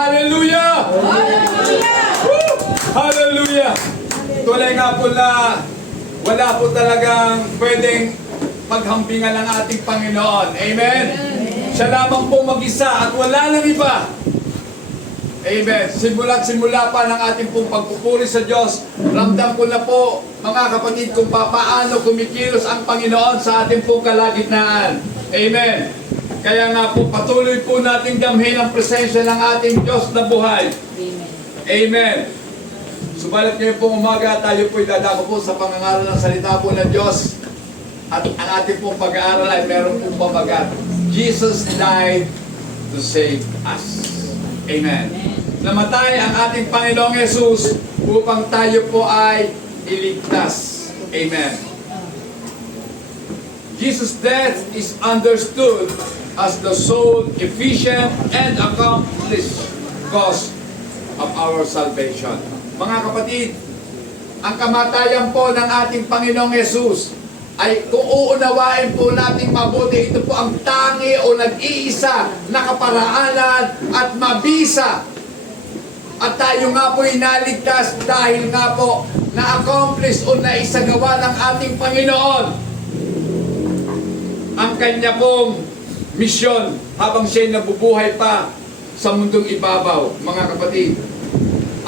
hallelujah! Hallelujah! Woo! Hallelujah! Tulay nga po na wala po talagang pwedeng paghambingan ng ating Panginoon. Amen? Siya lamang po mag-isa at wala nang iba. Amen. Simula pa ng ating pong pagpupuri sa Diyos, ramdam ko na po, mga kapatid, kung paano kumikilos ang Panginoon sa ating pong kalagitnaan. Amen. Kaya nga po, patuloy po nating damhin ang presensya ng ating Diyos na buhay. Amen. Subalit ngayon pong umaga, tayo po'y dadako po sa pangangaral ng salita po ng Diyos. At ang ating pong pag-aaral ay meron pong pamagat. Jesus died to save us. Amen. Namatay ang ating Panginoong Yesus upang tayo po ay iligtas. Amen. Jesus' death is understood as the sole efficient and accomplished cause of our salvation. Mga kapatid, ang kamatayan po ng ating Panginoong Yesus ay kung uunawain po natin mabuti, ito po ang tangi o nag-iisa na kaparaanan at mabisa. At tayo nga po inaligtas dahil nga po na-accomplish o naisagawa ng ating Panginoon ang kanya pong misyon habang siya'y nabubuhay pa sa mundong ibabaw. Mga kapatid,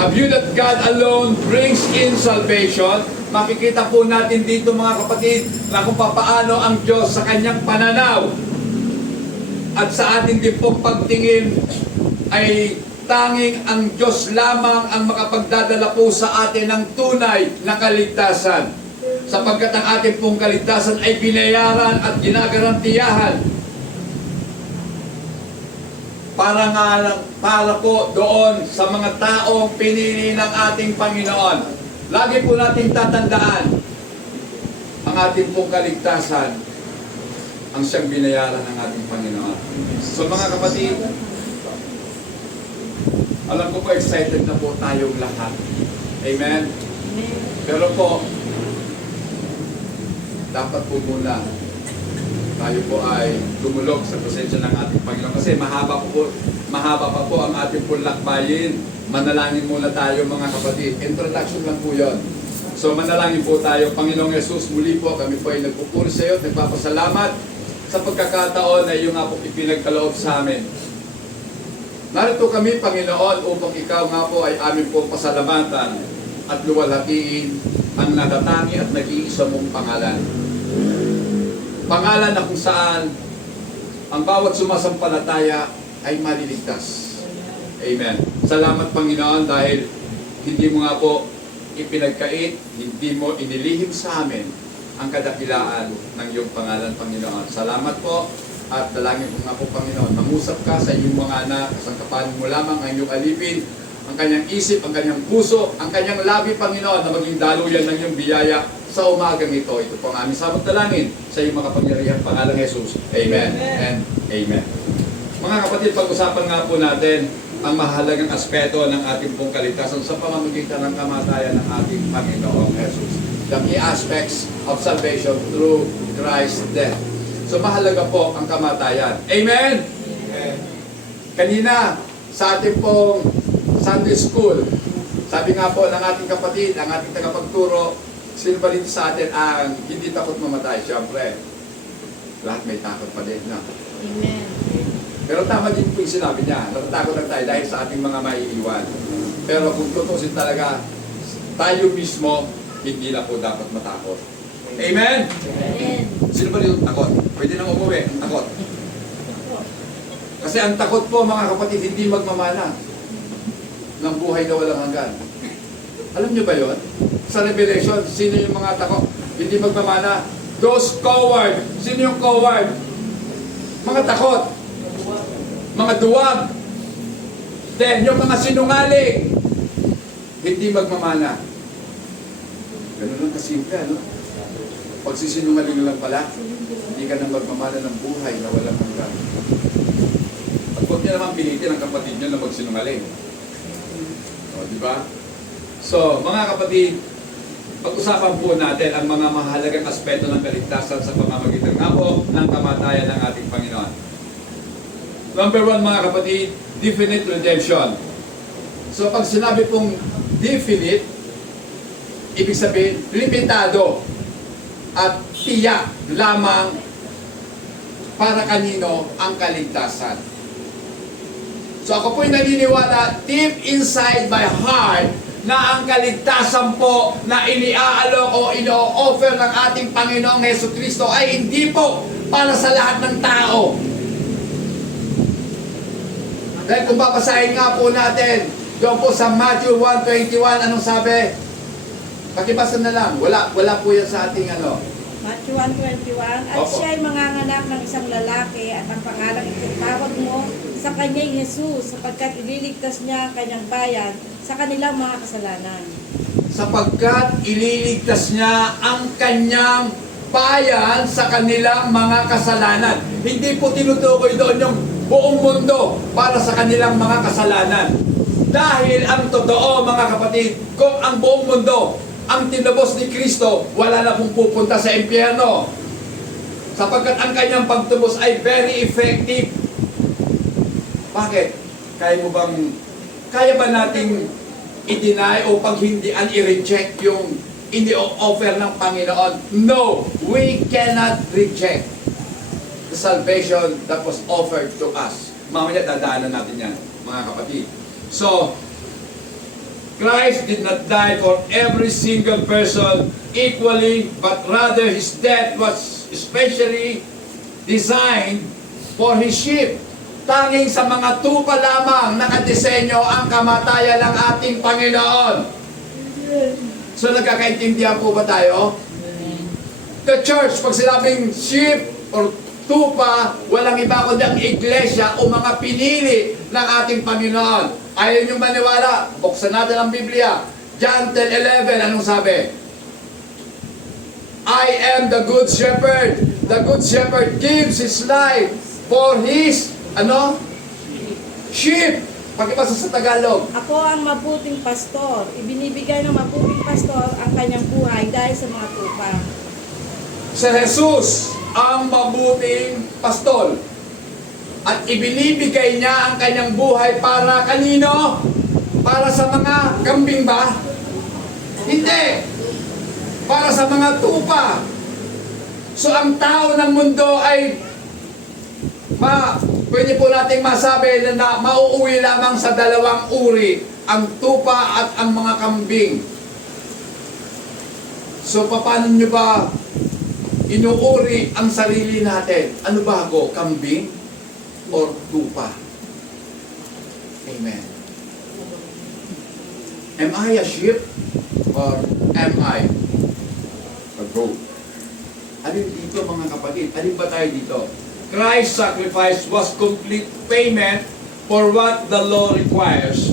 a view that God alone brings in salvation. Makikita po natin dito mga kapatid na kung paano ang Diyos sa kanyang pananaw at sa ating din pong pagtingin ay tanging ang Diyos lamang ang makapagdadala po sa atin ng tunay na kaligtasan. Sapagkat ang ating pong kaligtasan ay binayaran at ginagarantiyahan para po doon sa mga taong pinili ng ating Panginoon. Lagi po nating tatandaan ang ating pong kaligtasan ang siyang binayaran ng ating Panginoon. So mga kapatid, alam ko po excited na po tayong lahat. Amen? Pero po, dapat po muna tayo po ay tumulog sa presensya ng ating Panginoon. Kasi mahaba pa po ang ating pong lakbayin. Manalangin muna tayo mga kapatid. Introduction lang po yun. So manalangin po tayo. Panginoong Yesus, muli po kami po ay nagpupuri sa iyo at nagpapasalamat sa pagkakataon na iyong nga po ipinagkaloob sa amin. Narito kami, Panginoon, upang ikaw nga po ay amin pong pasalamatan at luwalhatiin ang natatangi at nag-iisa mong pangalan. Pangalan na kung saan ang bawat sumasampalataya ay maliligtas. Amen. Salamat, Panginoon, dahil hindi mo nga po ipinagkait, hindi mo inilihim sa amin ang kadakilaan ng iyong pangalan, Panginoon. Salamat po. At dalangin ko nga po, Panginoon, mangusap ka sa inyong mga anak, kasangkapanin mo lamang ang inyong alipin, ang kanyang isip, ang kanyang puso, ang kanyang labi, Panginoon, na maging daluyan ng iyong biyaya sa umagang ito. Ito po ang aming sabot dalangin sa iyong makapangyarihang pangalang Jesus. Amen and Amen. Mga kapatid, pag-usapan nga po natin ang mahalagang aspeto ng ating pong kaligtasan sa pamamagitan ng kamatayan ng ating Panginoong Jesus. The key aspects of salvation through Christ's death. So mahalaga po ang kamatayan. Amen? Amen. Kanina, sa ating pong Sunday School, sabi nga po ng ating kapatid, ang ating tagapagturo, sino ba dito sa atin ang hindi takot mamatay? Siyempre, lahat may takot pa din. No? Amen. Pero tama din po yung sinabi niya, natatakot lang tayo dahil sa ating mga maiiwan. Pero kung tutusin talaga, tayo mismo, hindi na po dapat matakot. Amen? Amen. Sino ba dito takot? Pwede nang umuwi, ang takot. Kasi ang takot po, mga kapatid, hindi magmamana ng buhay na walang hanggan. Alam niyo ba yon? Sa Revelation, sino yung mga takot? Hindi magmamana. Those coward. Sino yung coward? Mga takot. Mga duwag. Then, yung mga sinungaling. Hindi magmamana. Ganun lang kasimple, ano? Pagsisinungaling lang pala, hindi ka nang magmamana ng buhay na walang hanggan. At huwag niya naman pilitin ang kapatid niyo na magsinungaling. O, di ba? So, mga kapatid, pag-usapan po natin ang mga mahalagang aspeto ng kaligtasan sa pamamagitan nga po ng kamatayan ng ating Panginoon. Number one, mga kapatid, definite redemption. So pag sinabi pong definite, ibig sabihin, limitado at tiyak lamang para kanino ang kaligtasan. So ako po'y naniniwala deep inside my heart na ang kaligtasan po na iniaalok o ino-offer ng ating Panginoong Hesukristo ay hindi po para sa lahat ng tao. Dahil kung babasahin nga po natin, doon po sa Matthew 1:21, anong sabi? Pakibasa na lang, wala po yan sa ating ano. Matthew 1:21, at Opo. siya ay manganganak ng isang lalaki at ang pangalang itutawag mo sa kanya'y Jesus sapagkat ililigtas niya ang kanyang bayan sa kanilang mga kasalanan. Sapagkat ililigtas niya ang kanyang bayan sa kanilang mga kasalanan. Hindi po tinutukoy doon yung buong mundo para sa kanilang mga kasalanan. Dahil ang totoo, mga kapatid, kung ang buong mundo ang tinubos ni Kristo, wala na pong pupunta sa impyerno. Sapagkat ang kanyang pagtubos ay very effective. Bakit? Kaya ba nating i-deny o pag hindian, i-reject yung ini-offer ng Panginoon? No, we cannot reject the salvation that was offered to us. Mamaya dadaanan natin yan, mga kapatid. So, Christ did not die for every single person equally, but rather His death was especially designed for His sheep. Tanging sa mga tupa lamang nakadesenyo ang kamatayan ng ating Panginoon. So nagkakaintindihan po ba tayo? The church, pag sinabing sheep or tupa, walang iba kundi ang iglesia o mga pinili ng ating Panginoon. Ayaw niyong maniwala, buksan natin ang Biblia. John 10:11, anong sabi? I am the good shepherd. The good shepherd gives his life for his, sheep. Pakipasa sa Tagalog. Ako ang mabuting pastor. Ibinibigay ng mabuting pastor ang kanyang buhay dahil sa mga tupa. Si Jesus ang mabuting pastol. At ibinibigay niya ang kanyang buhay para kanino? Para sa mga kambing ba? Hindi. Para sa mga tupa. So ang tao ng mundo ay pwede po nating masabi na mauuwi lamang sa dalawang uri, ang tupa at ang mga kambing. So paano nyo ba inuuri ang sarili natin? Ano ba ako? Kambing or tupa? Amen. Am I a sheep or am I a goat? Alin dito, mga kapatid? Alin ba tayo dito? Christ's sacrifice was complete payment for what the law requires.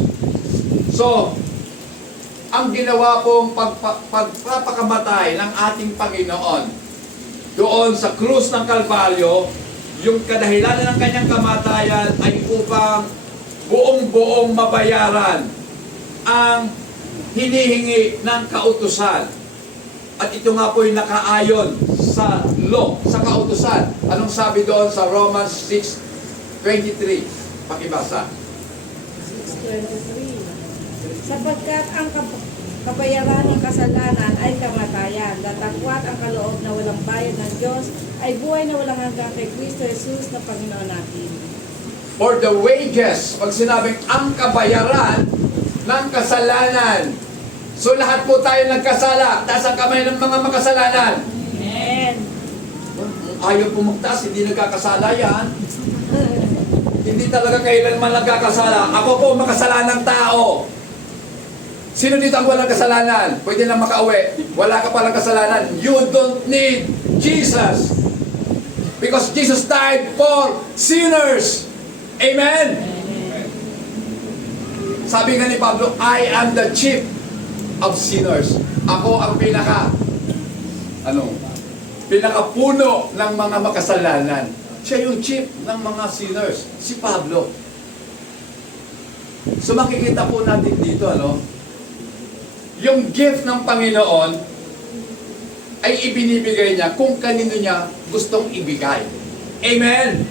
So, ang ginawa pong pagpapakamatay ng ating Panginoon doon sa krus ng Kalbaryo, yung kadahilanan ng kanyang kamatayan ay upang buong-buong mabayaran ang hinihingi ng kautusan. At ito nga po yung nakaayon sa law, sa kautusan. Anong sabi doon sa Romans 6:23? Pakibasa. 6:23. Sapagkat ang kabayaran ng kasalanan ay kamatayan, datapwat ang kaloob na walang bayad ng Diyos ay buhay na walang hanggang kay Kristo Jesus na Panginoon natin. For the wages, pag sinabing ang kabayaran ng kasalanan. So lahat po tayo nagkasala. Taas ang kamay ng mga makasalanan. Amen. Ayaw po magtaas, hindi nagkakasala yan. Hindi talaga kailanman nagkakasala. Ako po makasalanang tao. Sino dito ang walang kasalanan? Pwede na makauwi. Wala ka palang kasalanan. You don't need Jesus. Because Jesus died for sinners. Amen? Sabi nga ni Pablo, I am the chief of sinners. Ako ang pinakapuno ng mga makasalanan. Siya yung chief ng mga sinners, si Pablo. So makikita po natin dito, yung gift ng Panginoon ay ibinibigay niya kung kanino niya gustong ibigay. Amen?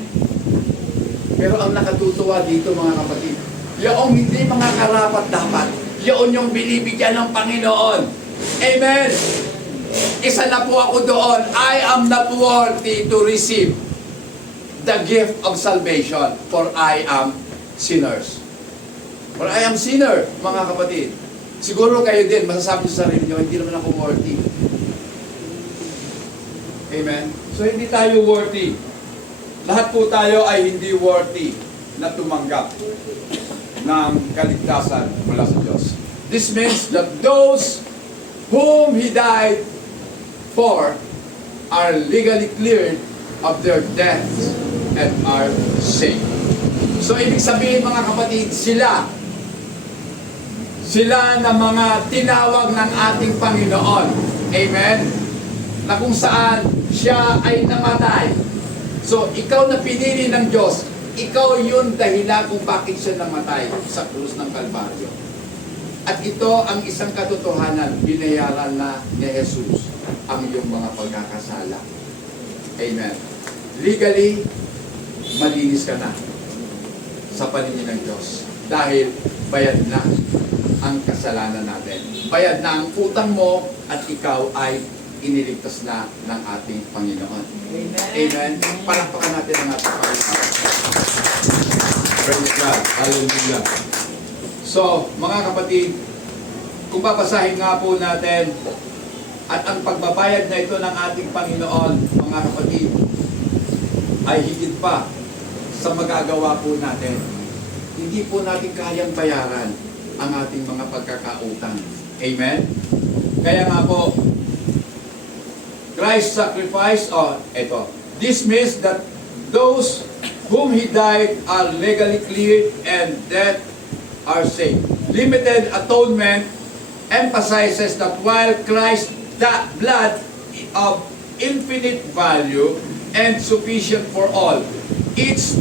Pero ang nakatutuwa dito mga kapatid, yaong hindi mga karapat dapat, yaon yung binibigyan ng Panginoon. Amen! Isa na po ako doon, I am not worthy to receive the gift of salvation, for I am sinners. For I am sinner, mga kapatid. Siguro kayo din, masasabi sa sarili nyo, hindi naman ako worthy. Amen? So hindi tayo worthy. Lahat po tayo ay hindi worthy na tumanggap ng kaligtasan mula sa Diyos. This means that those whom He died for are legally cleared of their debts and are saved. So ibig sabihin mga kapatid, sila na mga tinawag ng ating Panginoon. Amen? Na kung saan siya ay namatay. So, ikaw na pinili ng Diyos, ikaw yun dahilan kung bakit siya namatay sa krus ng Kalbaryo. At ito ang isang katotohanan, binayaran na ni Jesus ang iyong mga pagkakasala. Amen. Legally, malinis ka na sa paningin ng Diyos. Dahil bayad na ang kasalanan natin. Bayad na ang utang mo at ikaw ay iniligtas na ng ating Panginoon. Amen. Amen. Palakpakan natin ang ating Panginoon. Praise God. Hallelujah. So, mga kapatid, kung babasahin nga po natin at ang pagbabayad na ito ng ating Panginoon, mga kapatid, ay higit pa sa magagawa po natin. Hindi po natin kayang bayaran ang ating mga pagkakautang. Amen? Kaya nga po, Christ's sacrifice, ito. This means that those whom He died are legally cleared and death are saved. Limited atonement emphasizes that while Christ's blood of infinite value and sufficient for all, its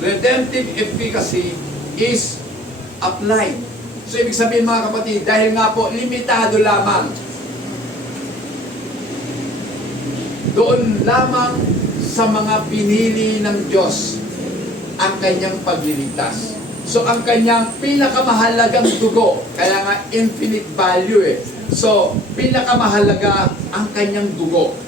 redemptive efficacy is applied. So ibig sabihin mga kapatid, dahil nga po limitado lamang, doon lamang sa mga pinili ng Diyos ang kanyang pagliligtas. So ang kanyang pinakamahalagang dugo, kaya nga infinite value So pinakamahalaga ang kanyang dugo.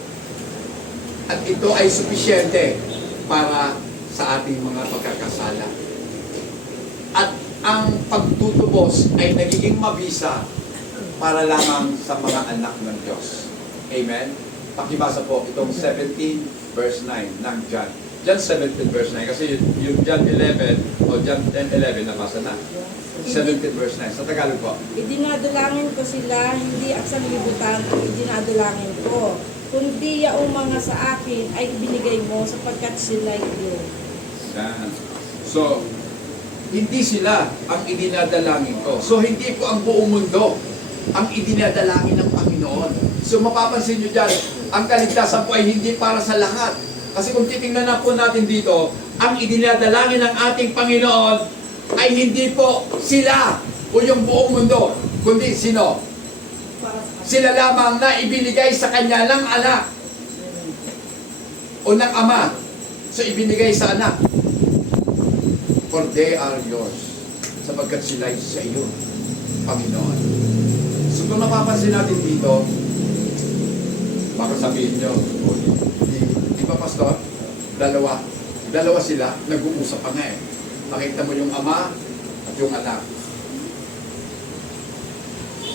At ito ay supisyente para sa ating mga pagkakasala. At ang pagtutubos ay nagiging mabisa para lamang sa mga anak ng Diyos. Amen? Pakibasa po itong 17 verse 9 ng John. John 17 verse 9. Kasi yung John 11 o John 10:11 nabasa na. 17 verse 9. Sa Tagalog po. Idinadalangin ko sila, hindi ang sanlibutan, idinadalangin ko. Kundi yaong mga sa akin ay ibinigay mo sapagkat sila'y iyo. Yan. So, hindi sila ang idinadalangin ko. So, hindi ko ang buong mundo ang idinadalangin ng Panginoon. So, mapapansin nyo dyan, ang kaligtasan po ay hindi para sa lahat. Kasi kung titingnan na po natin dito, ang idinadalangin ng ating Panginoon ay hindi po sila o yung buong mundo, kundi sino? Sila lamang na ibinigay sa Kanya ng anak o ng ama. So, ibinigay sa anak. For they are yours. Sapagkat sila ay sa iyo, Panginoon. So kung napapansin natin dito, baka sabihin nyo, di ba pastor? Dalawa sila, nag-uusap pa nga Nakita mo yung ama at yung anak.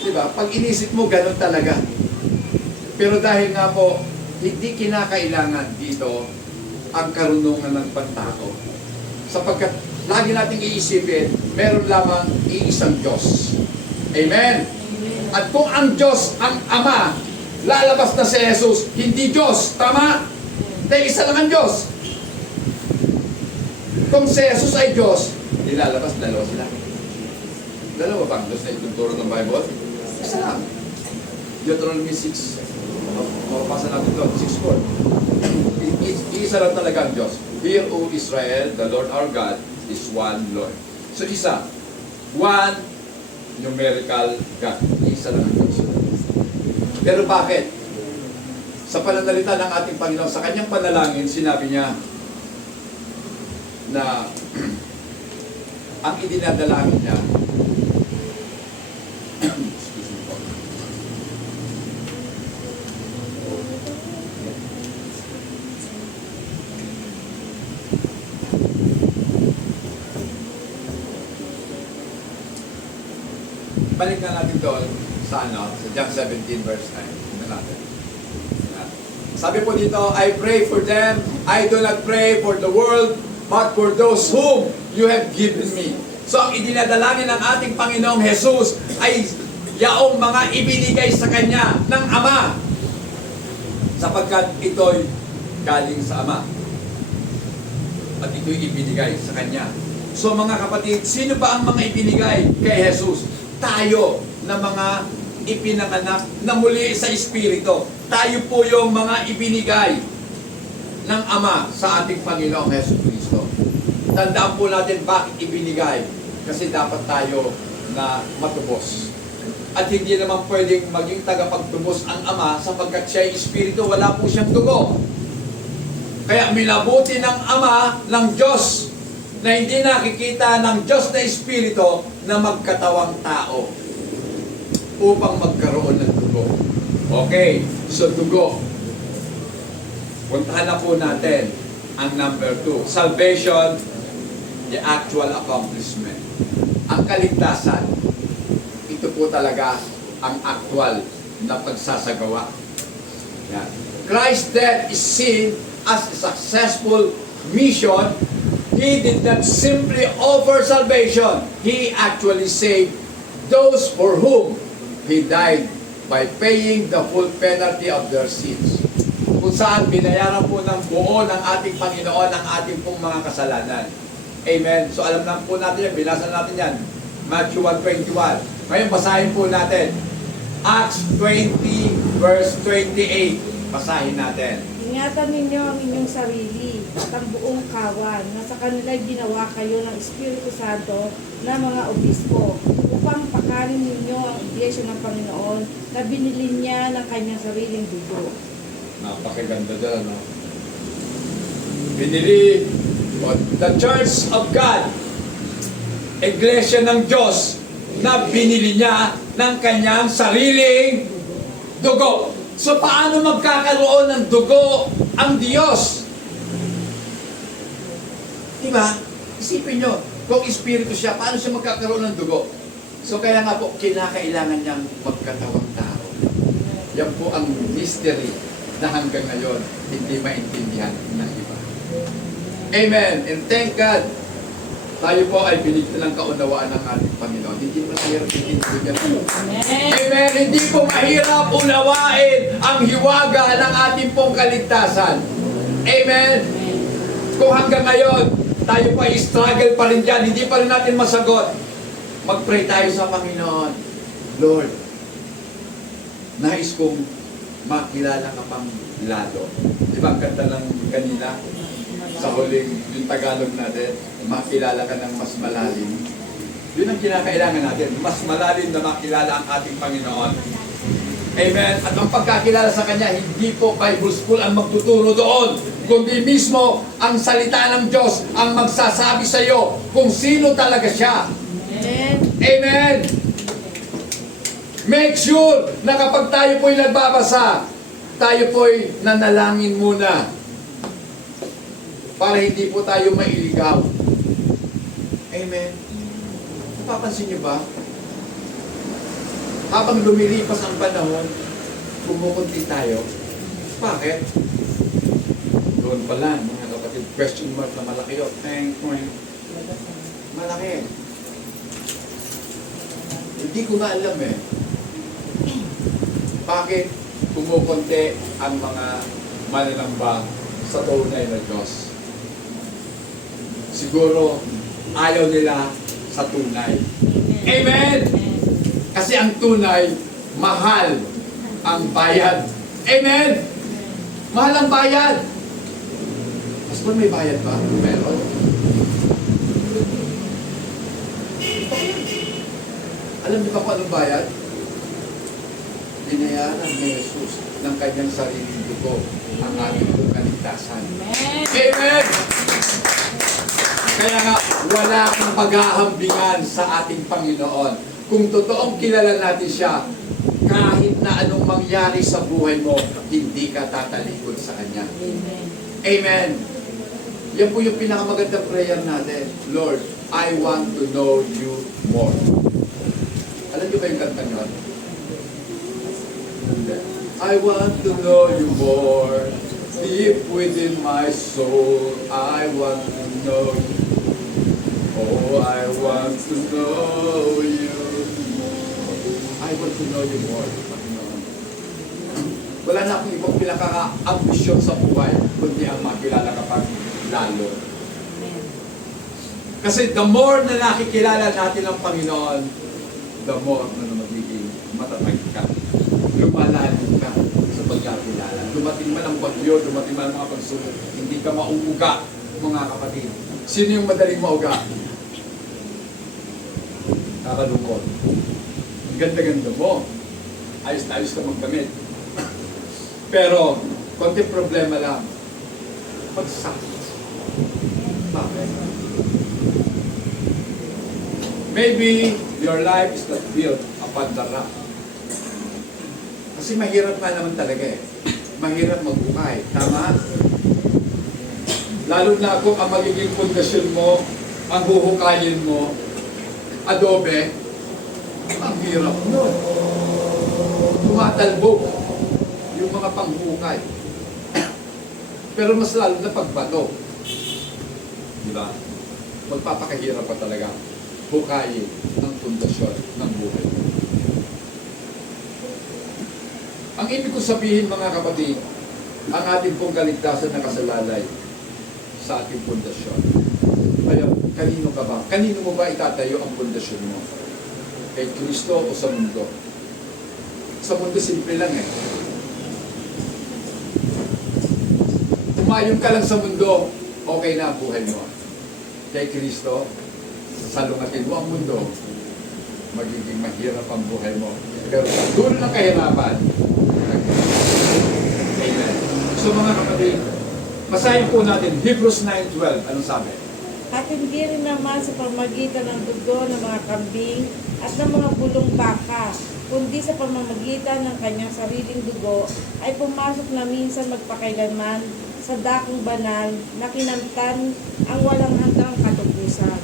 Diba? Pag inisip mo, ganun talaga. Pero dahil nga po, hindi kinakailangan dito ang karunungan ng pantao. Sapagkat lagi nating iisipin, meron lamang iisang Diyos. Amen? At kung ang Diyos, ang Ama, lalabas na si Jesus, hindi Diyos. Tama? Dahil isa lang ang Diyos. Kung si Jesus ay Diyos, nilalabas, dalawa sila. Dalawa bang Diyos na ituturo ng Bible? Isa lang. Deuteronomy 6. Mapapasa natin ito, 6:4. Isa lang talaga ang Diyos. Hear, O Israel, the Lord our God is one Lord. So isa. One numerical God. Isa lang ang Diyos. Pero bakit? Sa pananalita ng ating Panginoon, sa kanyang panalangin, sinabi niya, na ang idinadalangin niya, excuse me po. Balik na natin doon sa John 17 verse 9. Tingnan natin. Sabi po dito, I pray for them. I do not pray for the world, but for those whom you have given me. So ang idinadalangin ng ating Panginoong Jesus ay yaong mga ibinigay sa Kanya ng Ama, sapagkat ito'y galing sa Ama at ito'y ibinigay sa Kanya. So mga kapatid, sino ba ang mga ibinigay kay Jesus? Tayo na mga ipinanganak na muli sa Espiritu. Tayo po yung mga ibinigay ng Ama sa ating Panginoong Hesus Kristo. Tandaan po natin bakit ibinigay. Kasi dapat tayo na matubos. At hindi naman pwedeng maging tagapagtubos ang Ama sapagkat siya ay Espiritu, wala po siyang dugo. Kaya minabuti ng Ama, ng Diyos, na hindi nakikita ng Diyos na Espiritu na magkatawang tao upang magkaroon ng dugo. Okay, so dugo. Puntahan na po natin ang number 2. Salvation, the actual accomplishment. Ang kaligtasan, ito po talaga ang actual na pagsasagawa. Yan. Christ's death is seen as a successful mission. He did not simply offer salvation. He actually saved those for whom He died by paying the full penalty of their sins. Kung saan binayaran po ng buo ng ating Panginoon ang ating pong mga kasalanan. Amen. So alam na po natin yan, binasa natin yan. Matthew 1:21. Ngayon basahin po natin. Acts 20 verse 28. Basahin natin. Ingatan ninyo ang inyong sarili at ang buong kawan na sa kanila'y ginawa kayo ng Espiritu Santo na mga obispo upang pakarin ninyo ang iglesia ng Panginoon na binili niya ng kanyang sariling dugo. Napakaganda dyan, no? Binili the Church of God, iglesia ng Diyos, na binili niya ng kanyang sariling dugo. So paano magkakaroon ng dugo ang Diyos? Diba? Isipin nyo, kung Espiritu siya, paano siya magkakaroon ng dugo? So kaya nga po, kinakailangan niyang magkatawang tao. Yan po ang mystery na hanggang ngayon hindi maintindihan ng iba. Amen. And thank God, tayo po ay binigyan ng kaunawaan ng ating Panginoon. Hindi po mahirap intindihan. Amen. Hindi po mahirap unawain ang hiwaga ng ating pong kaligtasan. Amen. Kung hanggang ngayon, tayo pa struggle pa rin dyan, hindi pa rin natin masagot, mag-pray tayo sa Panginoon. Lord, nais kong makilala ka pang lalo. Di ba ang ganda ng kanina? Sa huling, yung Tagalog natin, makilala ka ng mas malalim. Yun ang kinakailangan natin, mas malalim na makilala ang ating Panginoon. Amen. At ang pagkakilala sa Kanya, hindi po Bible school ang magtuturo doon, kundi mismo ang salita ng Diyos ang magsasabi sa iyo kung sino talaga siya. Amen. Amen. Make sure na kapag tayo po'y nagbabasa, tayo po'y nanalangin muna para hindi po tayo mailigaw. Amen. Napapansin niyo ba? Habang lumilipas ang panahon, kumukunti tayo. Bakit? Doon pala, mga kapatid, question mark na malaki yun. Malaki. Hindi ko nga alam eh. Bakit kumukunti ang mga mananamba sa tunay na Diyos? Siguro, ayaw nila sa tunay. Amen! Kasi ang tunay, mahal ang bayad. Amen! Mahal ang bayad. Pastor, may bayad ba? Meron. Alam niyo ba kung anong bayad? Binayaran ni Jesus ng kanyang sariling dugo ang ating kaligtasan. Amen. Amen! Kaya nga, wala kang paghahambingan sa ating Panginoon. Kung totoong kilala natin siya, kahit na anong mangyari sa buhay mo, hindi ka tatalikod sa Kanya. Amen. Amen. Yan po yung pinakamagandang prayer natin. Lord, I want to know you more. Alam niyo ba yung kanta nyo? I want to know you more. Deep within my soul, I want to know you. Oh, I want to know you. I want to know you more, Panginoon. Wala na akong ibang pinaka-ambisyon sa buhay, kundi ang makilala ka pang lalo. Amen. Kasi the more na nakikilala natin ang Panginoon, the more na magiging matatag ka. Lumalalim ka sa pagkakilala. Dumating man ang bagyo, dumating man ang mga pagsubok, hindi ka mauuga, mga kapatid. Sino yung madaling mauga? Kakalungkot. Ang ganda-ganda mo. Ayos na ayos ka magdamit. Pero, konti problema lang. Pagsakit. Bakit? Maybe your life is not built upon the rock. Kasi mahirap nga naman talaga eh. Mahirap magbukay. Tama? Lalo na kung ang magiging pundasyon mo, ang huhukayin mo, adobe, ang hirap nun. Tumatalbog yung mga panghukay. Pero mas lalo na pagbato. Di ba? Magpapakahirap pa talaga hukayin ng pundasyon ng buhay. Ang ibig ko sabihin, mga kapatid, ang ating pong kaligtasan na kasalalay sa ating pundasyon. Kaya, kanino ka ba? Kanino mo ba itatayo ang pundasyon mo? Kay Kristo o sa mundo? Sa mundo, simple lang eh. Tumayon ka lang sa mundo, okay na ang buhay mo. Kay Kristo, salungatin mo ang mundo, magiging mahirap ang buhay mo. Pero sa dulo ng kahirapan, amen. So mga kapatid, basahin po natin Hebrews 9:12. Anong sabi? At hindi rin naman sa pamamagitan ng dugo ng mga kambing at ng mga bulong baka, kundi sa pamamagitan ng kanyang sariling dugo, ay pumasok na minsan magpakailanman sa dakong banal na kinamtan ang walang hanggang katubusan.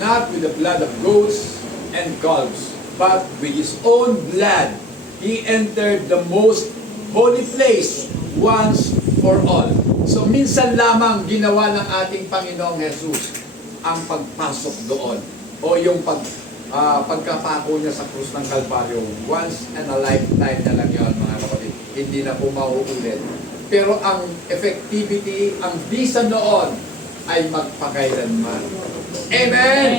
Not with the blood of goats and calves, but with His own blood, He entered the most holy place once for all. So minsan lamang ginawa ng ating Panginoong Jesus ang pagpasok doon o yung pagkapako niya sa krus ng Kalbaryo. Once in a lifetime na lang yun, mga kapatid. Hindi na po mauulit. Pero ang effectivity, ang visa noon ay magpakailanman. Amen!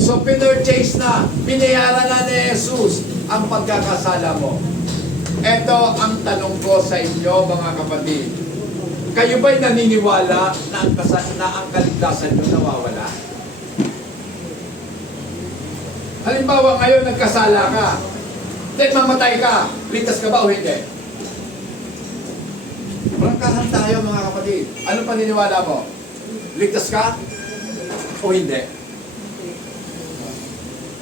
So pinurchase na, binayaran na ni Jesus ang pagkakasala mo. Ito ang tanong ko sa inyo, mga kapatid. Kayo ba'y naniniwala na ang kaligtasan nyo nawawala? Halimbawa, ngayon nagkasala ka. Then mamatay ka. Ligtas ka ba o hindi? Prangkahan tayo, mga kapatid. Ano paniniwala mo? Ligtas ka o hindi?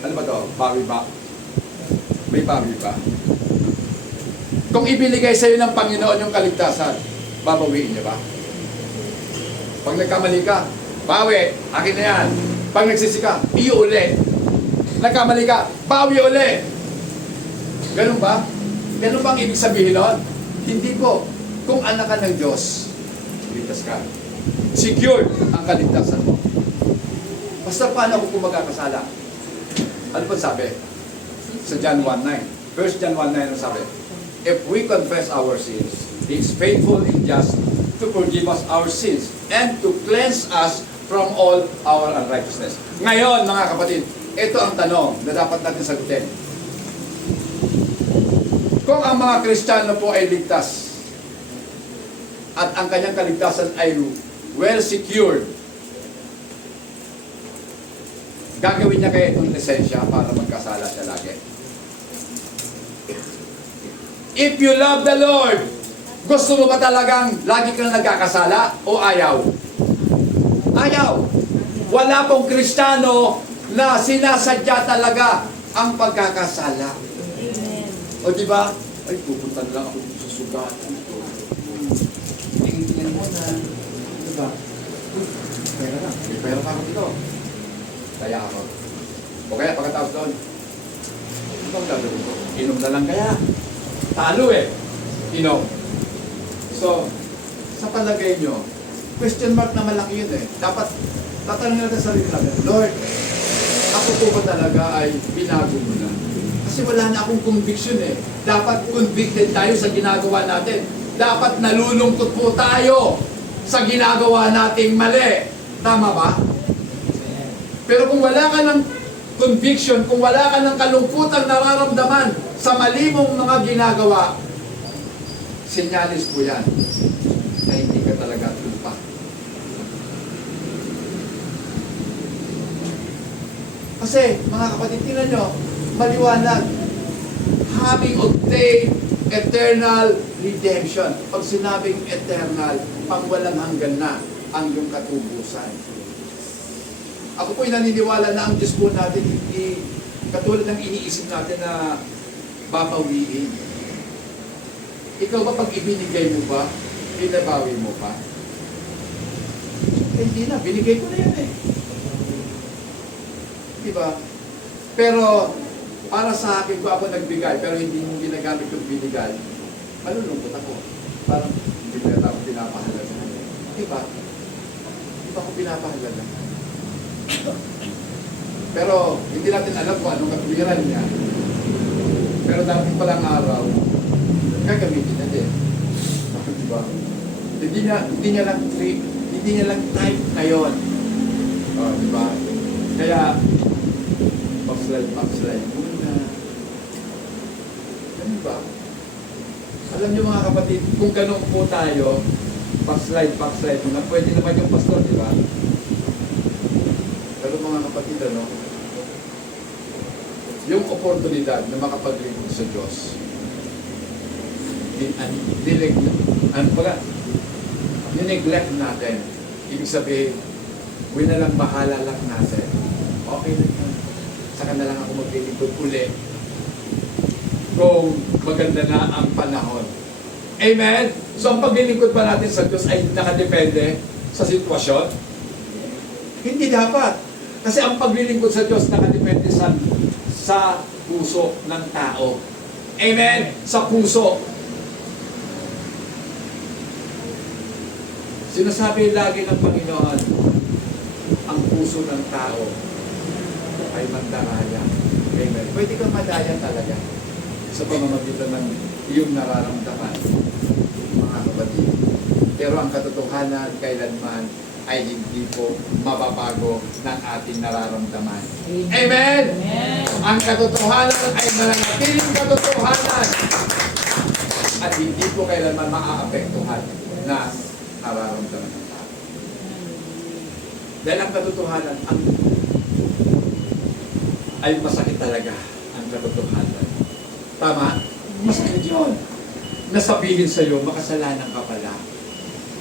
Ano ba to? Bawi ba? May bawi ba? Kung ibinigay sa iyo ng Panginoon yung kaligtasan, babawiin niya ba? Pag nagkamali ka, bawi, akin na yan. Pag nagsisi ka, iyo uli. Nagkamali ka, bawi uli. Ganun ba? Ganun ba ang ibig sabihin nun? Hindi po. Kung anak ka ng Diyos, ligtas ka. Secured ang kaligtasan mo. Basta paano ako kung magkakasala? Ano pa sabi? Sa John 1:9. 1 John 1:9 ang sabi. If we confess our sins, He is faithful and just to forgive us our sins and to cleanse us from all our unrighteousness. Ngayon, mga kapatid, ito ang tanong na dapat natin sagutin. Kung ang mga Kristiyano po ay ligtas at ang kanyang kaligtasan ay well secured, gagawin niya kaya itong lisensya para magkasala siya lagi? If you love the Lord, gusto mo ba talagang lagi kang nagkakasala o ayaw? Ayaw. Wala pong Kristiyano na sinasadya talaga ang pagkakasala. Amen. O di ba? Ay, pupunta na lang ako sa sugatan ito. Tingin-tingin mo na. Di ba? Uy, pera na. May pera pa ako dito. Kaya ako. O kaya pagkatapos doon, ano bang gagawin ko? Inom na lang kaya. Talo eh. Inom. So, sa palagay nyo, question mark na malaki yun eh. Dapat tatanungin natin sa sarili natin, Lord, ako po ba talaga ay binago mo na? Kasi wala na akong conviction eh. Dapat convicted tayo sa ginagawa natin. Dapat nalulungkot po tayo sa ginagawa nating mali. Tama ba? Pero kung wala ka ng conviction, kung wala ka ng kalungkutang nararamdaman sa mali mong mga ginagawa, sinyalis po yan na hindi ka talaga tulpa. Kasi, mga kapatid, tingnan nyo, maliwanag. Having obtained eternal redemption. Pag sinabing eternal, pang walang hanggan na ang iyong katubusan. Ako po'y naniniwala na ang Diyos po natin hindi katulad ng iniisip natin na babawiin. Ikaw ba pag ibinigay mo ba, binabawi mo pa? Hindi na, binigay ko na yan eh. Diba? Pero, para sa akin, kung ako nagbigay, pero hindi mo ginagamit yung binigay, malulungkot ako. Parang, hindi ko na ako pinapahalaga. Diba? Di ba ako pinapahalaga? Pero, hindi natin alam kung anong katwiran niya. Pero darating palang araw, gagamitin na din. Diba? Hindi niya lang type ngayon. Oh, diba? Kaya, backslide muna. Ganun ba? Alam niyo mga kapatid, kung ganun po tayo, backslide muna. Pwede naman yung pastor, di ba? Pero mga kapatid, yung oportunidad na makapaglingkod sa Diyos, nineglect natin. Ibig sabihin, winalang bahala lang natin. Okay na yun. Saka na lang ako maglilingkod uli kung maganda na ang panahon. Amen? So ang paglilingkod pa natin sa Diyos ay nakadepende sa sitwasyon? Hindi dapat. Kasi ang paglilingkod sa Diyos nakadepende sa puso ng tao. Amen? Sa puso. Sinasabi lagi ng Panginoon, ang puso ng tao ay mandaraya. Amen. Pwede kang madaya talaga sa pamamagitan ng iyong nararamdaman, mga kapatid. Pero ang katotohanan kailanman ay hindi po mababago ng ating nararamdaman. Amen! Amen. Ang katotohanan ay mananatiling katotohanan at hindi po kailanman maaapektuhan na nararamdaman ng tao. Dahil ang katotohanan ay masakit talaga ang katotohanan. Tama? Masakit yun. Nasabihin sa iyo, makasalanan ka pala.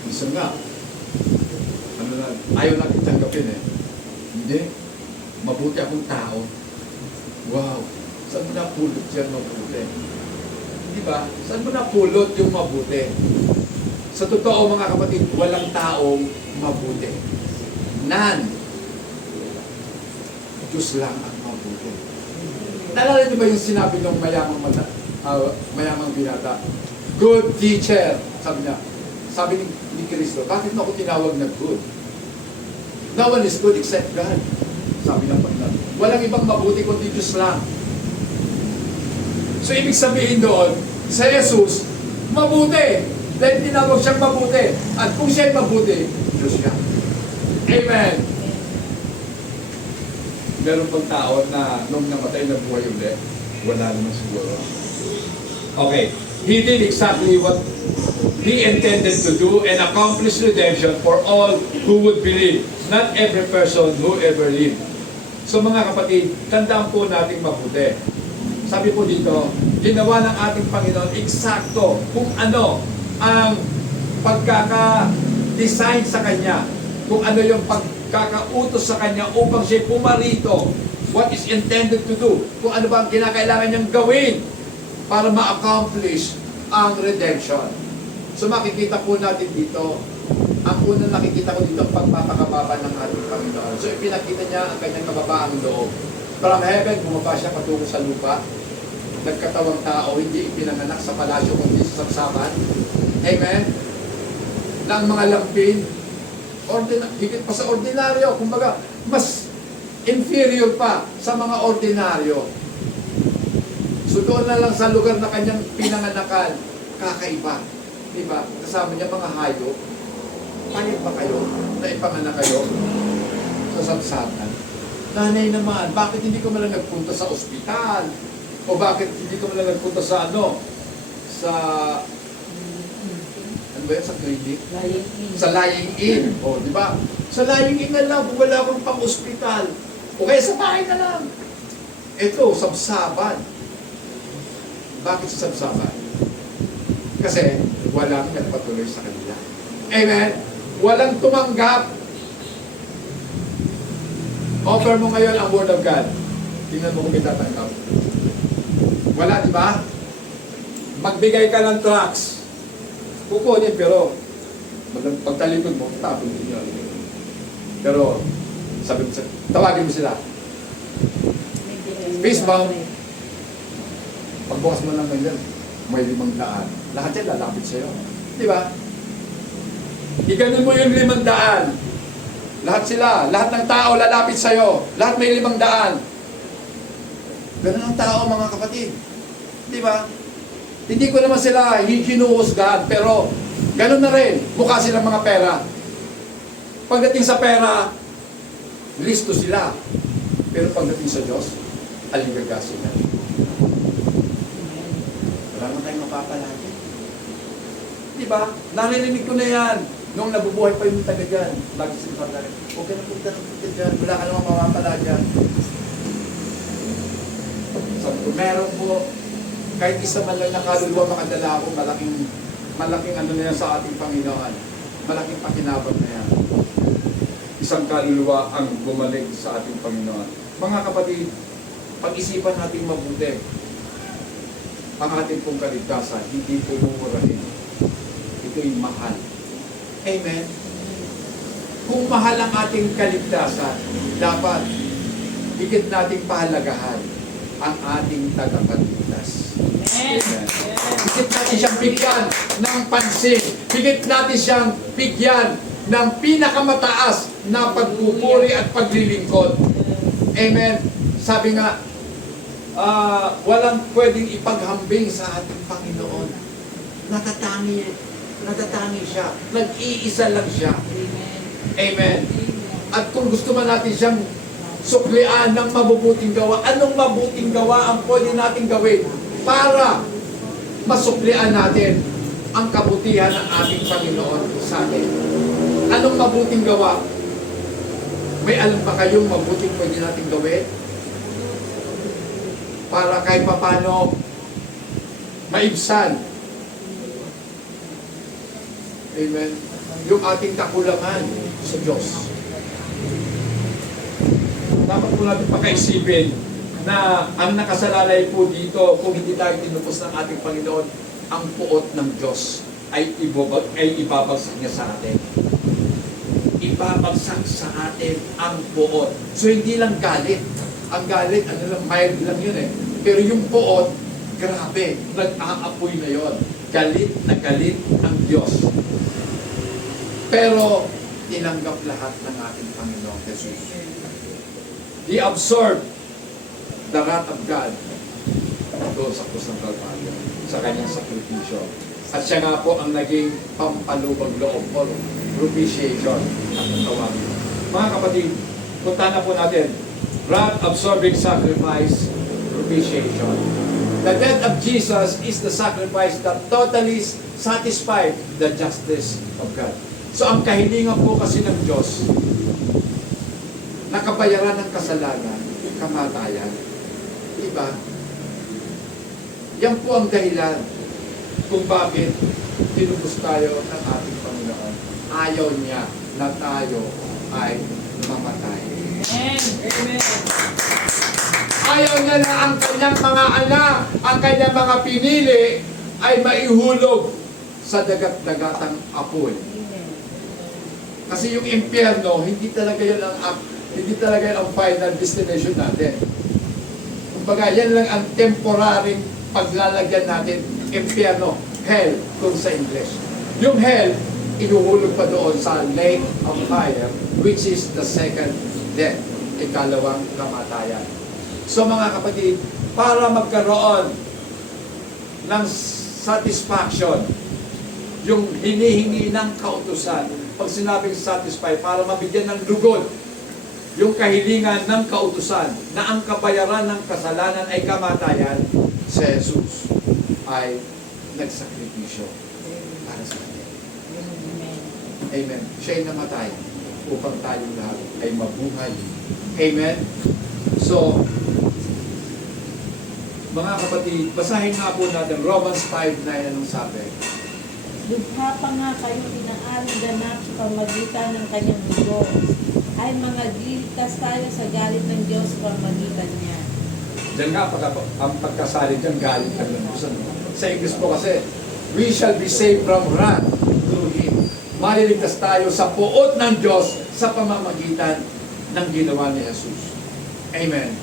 Minsan nga, ayaw natin tanggapin eh. Hindi. Mabuti akong tao. Wow. Saan mo napulot yan mabuti? Di ba? Saan mo napulot yung mabuti? Sa totoo mga kapatid, walang taong mabuti. None. Diyos lang ang mabuti. Naalala niyo ba yung sinabi ng mayamang binata? Good teacher. Sabi ni Kristo, bakit mo ako tinawag na good? No one is good except God. Sabi ng Panginoon. Walang ibang mabuti kundi Diyos lang. So ibig sabihin doon, sa Jesus, mabuti. Dahil tinawag siyang mabuti. At kung siya'y mabuti, Diyos siya. Amen. Meron pang tao na nung namatay na buhay ulit, wala naman siguro. Okay. He did exactly what He intended to do and accomplish redemption for all who would believe. Not every person who ever lived. So mga kapatid, tandaan po nating mabuti. Sabi po dito, ginawa ng ating Panginoon eksakto kung ano ang pagkaka-design sa Kanya kung ano yung pagkakautos sa kanya upang siya pumarito, what is intended to do, kung ano ba ang kinakailangan niyang gawin para ma-accomplish ang redemption. So makikita po natin dito, ang unang nakikita ko dito, ang pagpapakababa ng ating Panginoon. So ipinakita niya ang kanyang kababaang loob. From heaven, bumaba siya patungo sa lupa. Nagkatawang tao, hindi ipinanganak sa palasyo, kundi sa sabsaban. Amen? Na ang mga lampin, higit pa sa ordinaryo, kumbaga, mas inferior pa sa mga ordinaryo. So doon na lang sa lugar na kanyang pinanganakan, kakaiba. Diba? Kasama niya mga hayop. Payag ba kayo na ipanganak kayo sa sabsaban? Nanay naman, bakit hindi ko malang nagpunta sa ospital? O bakit hindi ko malang nagpunta sa ano ba yan, sa clinic? Sa lying in. O, di ba? Sa lying in na lang, wala akong pang-ospital. O kaya sa bahay na lang. Ito, sabsaban. Bakit sa sabsaban? Kasi walang nagpatuloy sa kanila. Amen? Walang tumanggap. Offer mo ngayon ang Word of God. Tingnan mo kung may tatanggap. Wala, di ba? Magbigay ka ng tracts. Kukunin, pero pagtalikod mo, tapon din yun. Pero, tawagin mo sila. Peacebound. Pagbukas mo lang ngayon, may 500. Lahat yan lalapit sa'yo. Di ba? Iganin mo yung 500. Lahat sila, lahat ng tao lalapit sa'yo. Lahat may 500. Ganun ang tao, mga kapatid. Di ba? Hindi ko naman sila hinuhusgahan, pero ganun na rin. Mukha silang mga pera. Pagdating sa pera, listo sila. Pero pagdating sa Diyos, aligaga sila. Wala naman tayong mapapalagi. Di ba? Narinig ko na yan. Nung nabubuhay pa yung taga dyan, lagi sila pagkakas, huwag ka na punta dyan, wala ka naman mawapala dyan. Sabi ko, meron po, kahit isa man lang na kaluluwa makadala ako, malaking ano na yan sa ating Panginoon. Malaking pakinabang na yan. Isang kaluluwa ang bumalik sa ating Panginoon. Mga kapatid, pag-isipan natin mabuti ang ating pong kaligtasan, hindi po mumurahin. Ito'y mahal. Amen. Kung mahal ang ating kaligtasan, dapat higit nating pahalagahan ang ating tagapagligtas. Amen. Higit natin siyang bigyan ng pansin. Higit natin siyang bigyan ng pinakamataas na pagpupuri at paglilingkod. Amen. Sabi nga, walang pwedeng ipaghambing sa ating Panginoon. Natatangi siya. Nag-iisa lang siya. Amen. At kung gusto man natin siyang suklian ng mabubuting gawa, anong mabuting gawa ang pwede natin gawin para masuklian natin ang kabutihan ng ating Panginoon sa atin? Anong mabuting gawa? May alam ba kayong mabuting pwede natin gawin? Para kahit papano maibsan, amen, yung ating kakulangan sa Diyos. Dapat po natin pakaisipin na ang nakasalalay po dito, kung hindi tayo tinupos ng ating Panginoon, ang puot ng Diyos ay ibabagsak niya sa atin. Ibabagsak sa atin ang puot. So hindi lang galit. Ang galit, mild lang yun eh. Pero yung puot, grabe, nag-aapoy na yon. Galit na galit ang Diyos. Pero tinanggap lahat ng ating Panginoong Jesus. He absorbed the wrath of God doon sa krus ng Kalbaryo, sa kanyang sakripisyo. At siya nga po ang naging pampalubag loob o propitiation at tawagin. Mga kapatid, punta na po natin. Wrath-absorbing sacrifice, propitiation. The death of Jesus is the sacrifice that totally satisfied the justice of God. So ang kahilingan po kasi ng Diyos, nakabayaran ng kasalanan, kamatayan. Diba? Yan po ang dahilan kung bakit tinubos tayo ng ating Panginoon. Ayaw niya na tayo ay mamatay. Amen. Ayaw niya na ang kanyang mga anak, ang kanyang mga pinili ay maihulog sa dagat-dagatang apoy. Amen. Kasi yung impyerno, hindi talaga yan ang final destination natin. Kumbaga, yan lang ang temporary paglalagyan natin, impyerno, hell, kung sa English. Yung hell, inuhulog pa doon sa lake of fire, which is the second death, ikalawang kamatayan. So mga kapatid, para magkaroon ng satisfaction, yung hinihingi ng kautusan, pag sinabing satisfy, para mabigyan ng lugod, yung kahilingan ng kautusan, na ang kabayaran ng kasalanan ay kamatayan, si Jesus ay nagsakripisyo para sa atin. Amen. Siya'y namatay upang tayong lahat ay mabuhay. Amen. So, mga kapatid, basahin nga po natin Romans 5:9, anong sabi? Lubha pa nga kayong inaaring ganap sa pamagitan ng kanyang dugo, ay mga giligtas tayo sa galit ng Diyos sa pamagitan niya. Diyan nga, ang pagkasali dyan, galit ang lamusan. Sa English po kasi, we shall be saved from wrath through Him. Maliligtas tayo sa puot ng Diyos sa pamamagitan ng ginawa ni Jesus. Amen.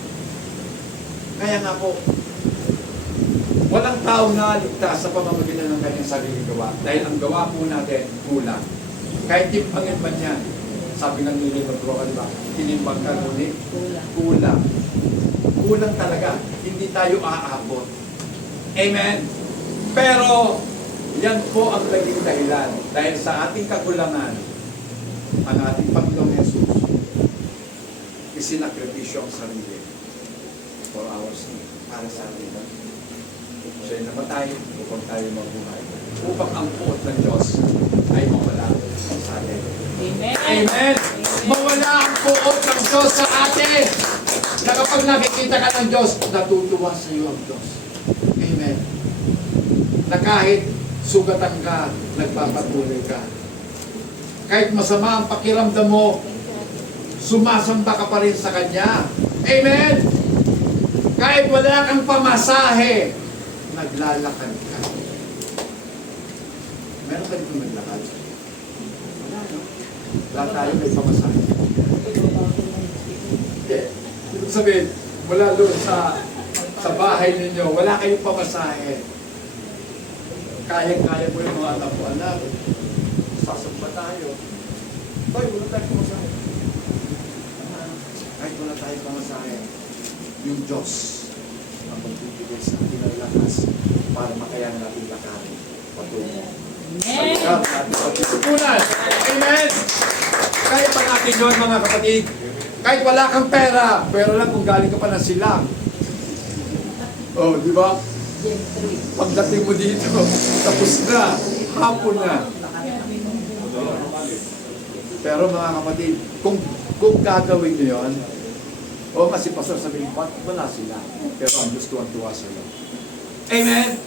Kaya nga po, walang tao na ligtas sa pamamagitan ng kanyang sariling gawa. Dahil ang gawa po natin, kulang. Kahit timpangin man yan. Sabi ng Nili Magro, di ba? Tinimpang ka ngunit, kulang. Kulang talaga. Hindi tayo aabot. Amen? Pero, yan po ang naging dahilan. Dahil sa ating kakulangan, ang ating Panginoong Jesus, isinakripisyo ang sarili for our sin, para sa atin. Siya'y namatay upang tayo mabuhay. Upang ang puot ng Diyos ay mawala sa atin. Amen. Amen! Mawala ang puot ng Diyos sa atin! Na kapag nakikita ka ng Diyos, natutuwa sa iyo ang Diyos. Amen. Na kahit sugatan ka, nagpapatuloy ka. Kahit masama ang pakiramdam mo, sumasamba ka pa rin sa Kanya. Amen! Kahit wala kang pamasahe, naglalakad ka. Meron ka dito naglakad? Wala, no? Wala tayo may pamasahe. Ibig sabihin, mula doon sa bahay ninyo, wala kayong pamasahe. Kaya-kaya mo yung mga anak mo, anak, sasamba tayo. Tay, wala tayong pamasahe. Kahit wala tayong pamasahe, yung Diyos ang magbibigay sa atin ng lakas para makayanan natin lakarin patungo. Amen. Pagkukunan. Amen! Kaya pa natin yun, mga kapatid. Kahit wala kang pera, pero lang kung galing ka pa ng silang. Oh, di ba? Pagdating mo dito, tapos na, hapon na. Pero mga kapatid, kung gagawin nyo yun, o kasi pastor sabihin, wala sila. Pero ang Diyos tuwan-tuwa sa iyo. Amen!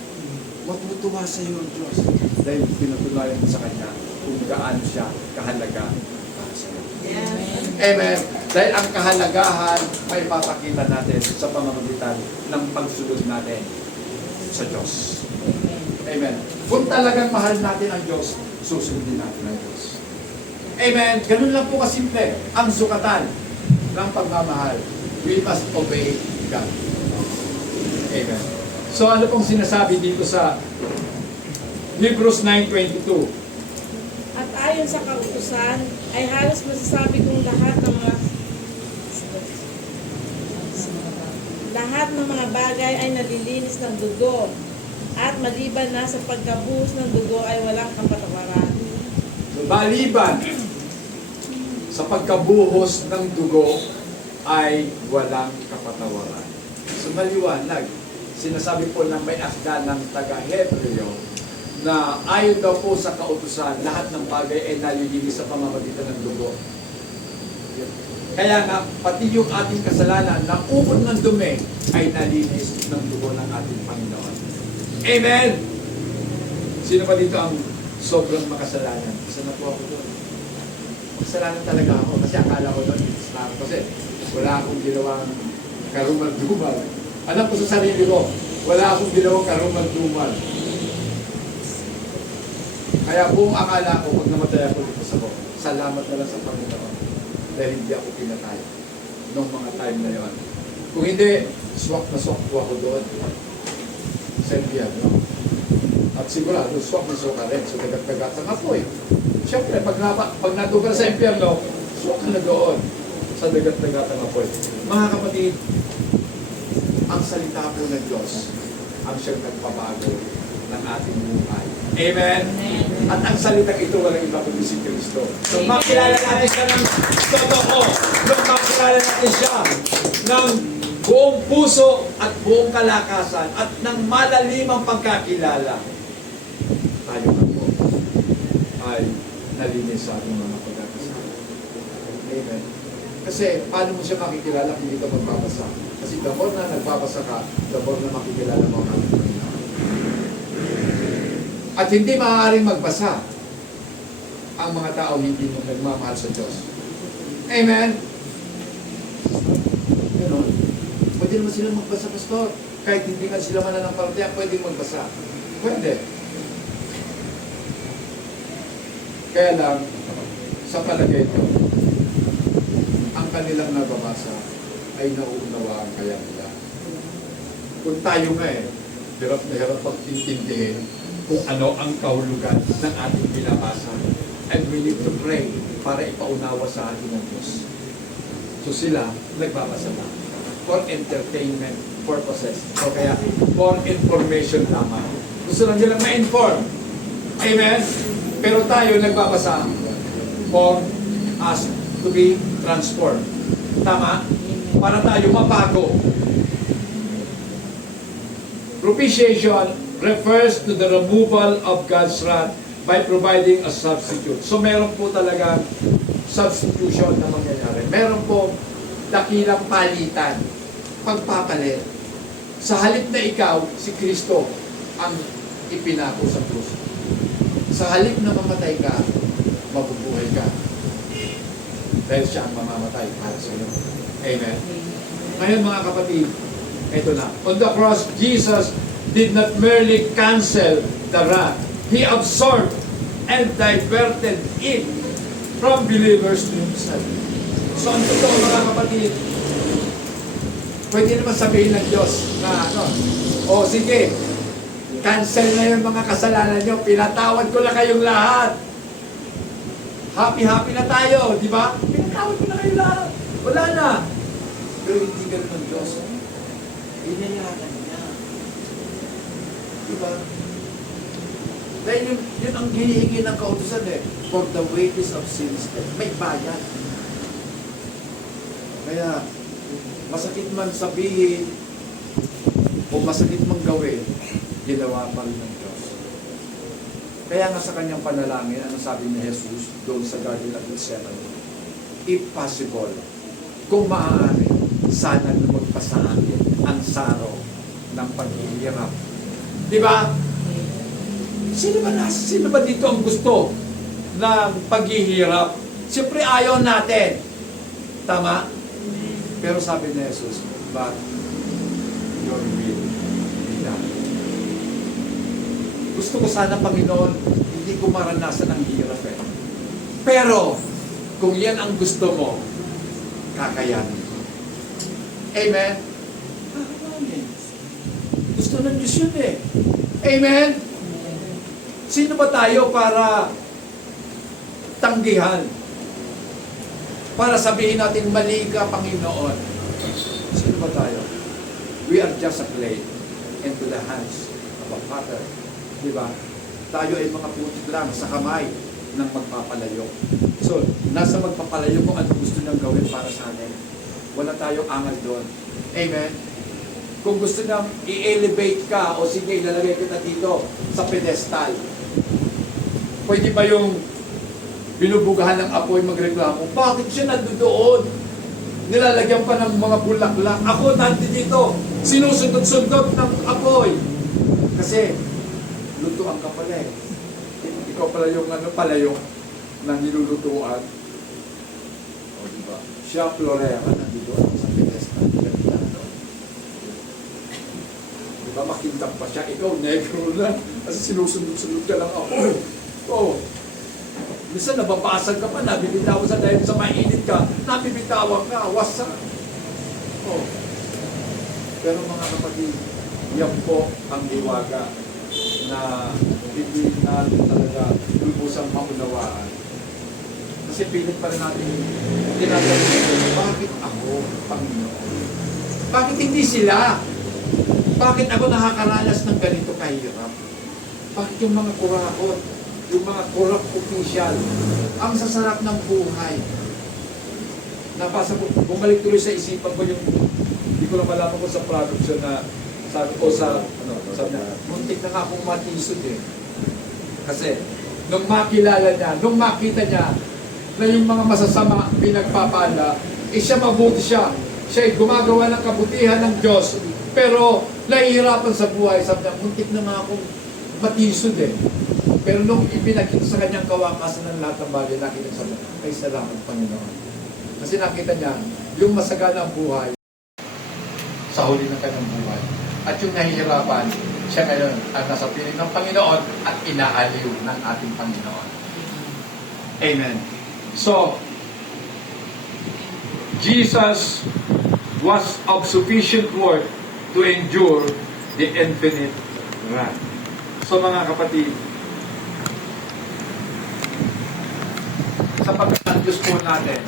Matutuwa sa iyo ang Diyos. Dahil pinatunayan mo sa Kanya kung gaano siya kahalaga para sa iyo. Amen. Dahil ang kahalagahan ay papakita natin sa pamamagitan ng pagsunod natin sa Diyos. Amen. Kung talagang mahal natin ang Diyos, susundin natin ang Diyos. Amen. Ganun lang po kasimple ang sukatan ng pagmamahal. We must obey God. Amen. So ano pong sinasabi dito sa Hebrews 9:22? At ayon sa kautusan, ay halos masasabi kong lahat ng mga bagay ay nalilinis ng dugo, at maliban na sa pagkabuhos ng dugo ay walang kapatawaran. Maliban sa pagkabuhos ng dugo ay walang kapatawaran. So maliwanag, sinasabi po ng may akda ng taga-Hebreo na ayon daw po sa kautusan, lahat ng bagay ay nalilinis sa pamamagitan ng dugo. Kaya nga, pati yung ating kasalanan na upod ng dumi ay nalinis ng dugo ng ating Panginoon. Amen! Sino pa dito ang sobrang makasalanan? Isa na po ako doon. Kasalanan talaga ako kasi akala ko doon, it's not. Kasi wala akong ginawang karumal-dumal. Alam ko sa sarili ko, wala akong ginawang karumal-dumal. Kaya kung akala ko, pag namatay ako dito sa ko, salamat na lang sa Panginoon dahil hindi ako pinatay noong mga time na yon. Kung hindi, swak na swak po ako doon sa impyerno. At sigurado, swak na swak ka rin. So, nagagagatan nga po eh. Siyempre, pag natuka sa impyerno, swak ka na doon sa dagat-dagatan nga po eh. Mga kapatid, ang salita po ng Diyos ang siyang nagpabago ng ating buhay. Amen? At ang salitang ito walang iba kundi si Kristo. So, makilala natin siya ng totoo. So, makilala natin siya ng buong puso at buong kalakasan at ng malalimang pagkakilala. Tayo na po ay nalinis sa ating mga pagkakasala. Amen. Kasi paano mo siya makikilala kung hindi ka magbabasa? Kasi the more na nagbabasa ka, the more na makikilala mo ang ating Panginoon. At hindi maaaring magbasa ang mga tao hindi mo nagmamahal sa Diyos. Amen? Ganon. Pwede naman sila magbasa, Pastor. Kahit hindi nga sila mananampalataya, pwede magbasa. Pwede. Kaya lang, sa palagay ko, ang kanilang nababasa ay nauunawaan kaya nila. Kung tayo nga hirap na hirap pag-intindihin kung ano ang kahulugan ng ating binabasa. And we need to pray para ipaunawa sa atin ng Diyos. So sila, nagbabasa na for entertainment purposes. So kaya, for information lamang. Gusto lang nilang ma-inform. Amen? Pero tayo nagbabasa for us to be transformed. Tama? Para tayo mabago. Propitiation refers to the removal of God's wrath by providing a substitute. So meron po talaga substitution na mangyayari. Meron po dakilang palitan, pagpapalit. Sa halip na ikaw, si Kristo ang ipinako sa krus. Sa halip na mamatay ka, mabubuhay ka. Dahil siya ang mamamatay para sa iyo. Amen. Ngayon mga kapatid, ito na. On the cross, Jesus did not merely cancel the wrath. He absorbed and diverted it from believers to Himself. So ang totoo mga kapatid, pwede naman sabihin ng Diyos na o sige, cancel na yung mga kasalanan nyo, pinatawad ko na kayong lahat. Happy na tayo, di ba? Pinatawad ko na kayong lahat. Wala na. Pero hindi ganun ng Diyos. Inayatan niya. Di ba? Dahil yun ang hinihingi ng kautusan for the wages of sin is death. May bayad. Kaya, masakit man sabihin o masakit man gawin, ginawa pa rin ng Diyos. Kaya nga sa kanyang panalangin, ano sabi ni Jesus doon sa Garden of Gethsemane? If possible, kung maaari, sana lumagpas sa akin ang saro ng paghihirap. Di ba? Sino ba dito ang gusto ng paghihirap? Siyempre ayaw natin. Tama? Pero sabi ni Jesus, but your will be done. Gusto ko sana, Panginoon, hindi ko maranasan ang hirap Pero, kung yan ang gusto mo, kakayanin ko. Amen? Kakayanin. Gusto ng Diyos yun Amen? Sino ba tayo para tanggihan? Para sabihin natin, mali ka, Panginoon. Sino ba tayo? We are just a clay into the hands of a potter. Diba? Tayo ay mga putik lang sa kamay ng magpapalayo. So, nasa magpapalayo kung ano gusto niyang gawin para sa atin. Wala tayong angal doon. Amen? Kung gusto niyang i-elevate ka, o sige, ilalagay kita dito sa pedestal. Pwede ba yung binubugahan ng apoy magreklamo? Bakit siya nandoon? Nilalagyan pa ng mga bulaklak. Ako nandito, sinusundot-sundot ng apoy. Kasi, lutuan ka pala Ikaw pala yung palayok na nilulutuan. O, diba? Siya, Florera, nandito sa Bethesda. Ganda, no? Diba, makintang pa siya. Ikaw, negro na. Kasi sinusunod-sunod ka lang ako. Oo. Minsan nababasag ka pa, nabibitawan sa dahil sa mainit ka, nabibitawan ka, wasa. Oh. Pero mga kapatid, yan po ang iwaga na hindi natin talaga lubusang maunawaan. Kasi pilit pa rin natin tinatanong, bakit ako, Panginoon? Bakit hindi sila? Bakit ako nakakaranas ng ganito kahirap? Bakit yung mga kurakot, yung mga corrupt official, ang sasarap ng buhay? Nabasa ko, bumalik tuloy sa isipan ko yung, hindi ko lang malaman ko sa production na, sabi ko sabi na, muntik na nga akong matisod eh. Kasi, nung makilala niya, nung makita niya, na yung mga masasama pinagpapala, siya mabuti siya. Siya ay gumagawa ng kabutihan ng Diyos, pero nahihirapan sa buhay. Sabi niya, muntik na nga akong matisod eh. Pero nung ipinakita sa kanyang kawakasan ng lahat ng bagay, nakita sa kanya, ay salamat Panginoon. Kasi nakita niya, yung masagana ang buhay, sa huli ng kanyang buhay. At yung nahihirapan, siya ngayon ang nasa piling ng Panginoon at inaaliw ng ating Panginoon. Amen. So, Jesus was of sufficient worth to endure the infinite wrath. So mga kapatid, sapagkat ang Diyos po natin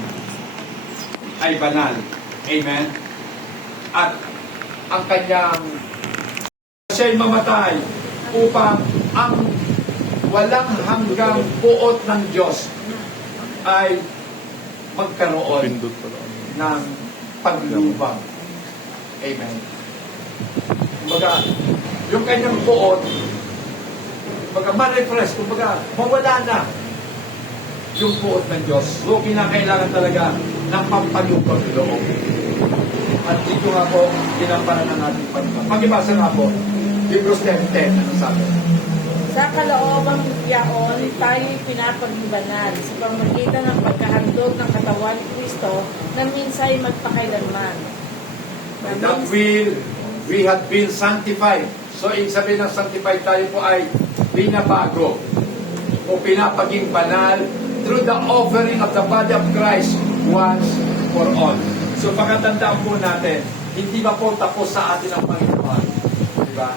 ay banal. Amen? At ang kanyang siya'y mamatay upang ang walang hanggang puot ng Diyos ay magkaroon ng paglubang. Amen. Kumbaga, yung kanyang puot, kumbaga, ma-refresh, kumbaga, mawala na yung puot ng Diyos. So, kinakailangan talaga ng pampalubang loob. At dito nga po, ginamparan na natin Panginoon. Pag-ibasa nga po, Hebrews 10:10, ano sabi? Sa kaloobang yaon, tayo'y pinapagbanal sa pamamagitan ng pagkahandog ng katawan ni Kristo na minsay magpakailanman. By that will, we have been sanctified. So, ibig sabihin ng sanctified tayo po ay pinabago o pinapaging banal through the offering of the body of Christ once for all. So, pagkatandaan po natin, hindi ba po tapos sa atin ang Panginoon? Diba?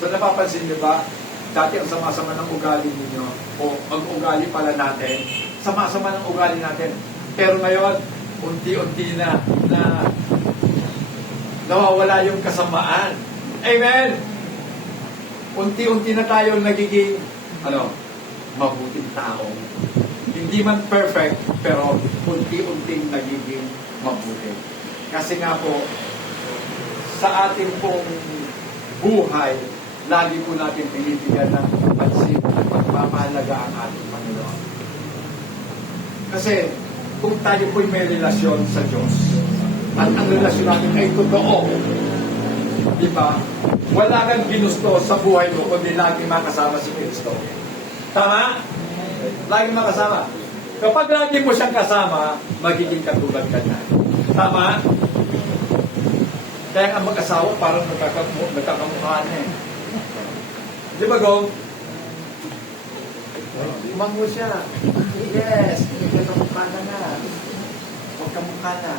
So, napapansin niyo ba? Dati ang sama-sama ng ugali ninyo o mag-ugali pala natin, sama-sama ng ugali natin. Pero ngayon, unti-unti na nawawala yung kasamaan. Amen! Unti-unti na tayo nagiging mabuting tao. Hindi man perfect, pero unti-unting nagiging mabuti. Kasi nga po, sa ating pong buhay, lagi po natin binibigyan ng pansin at pagpapahalaga ang ating Panginoon. Kasi kung tayo po'y may relasyon sa Diyos at ang relasyon natin ay totoo, di ba? Wala kang ginusto sa buhay mo kundi lagi makasama si Kristo. Tama? Lagi makasama. Kapag lagi mo siyang kasama, magiging katulad ka na. Tama? Kaya ang mag-asawa parang nagkakamukha na eh. Di ba, Gong? Limang mo siya. Yes, nagkakamukha na na. Magkamukha na.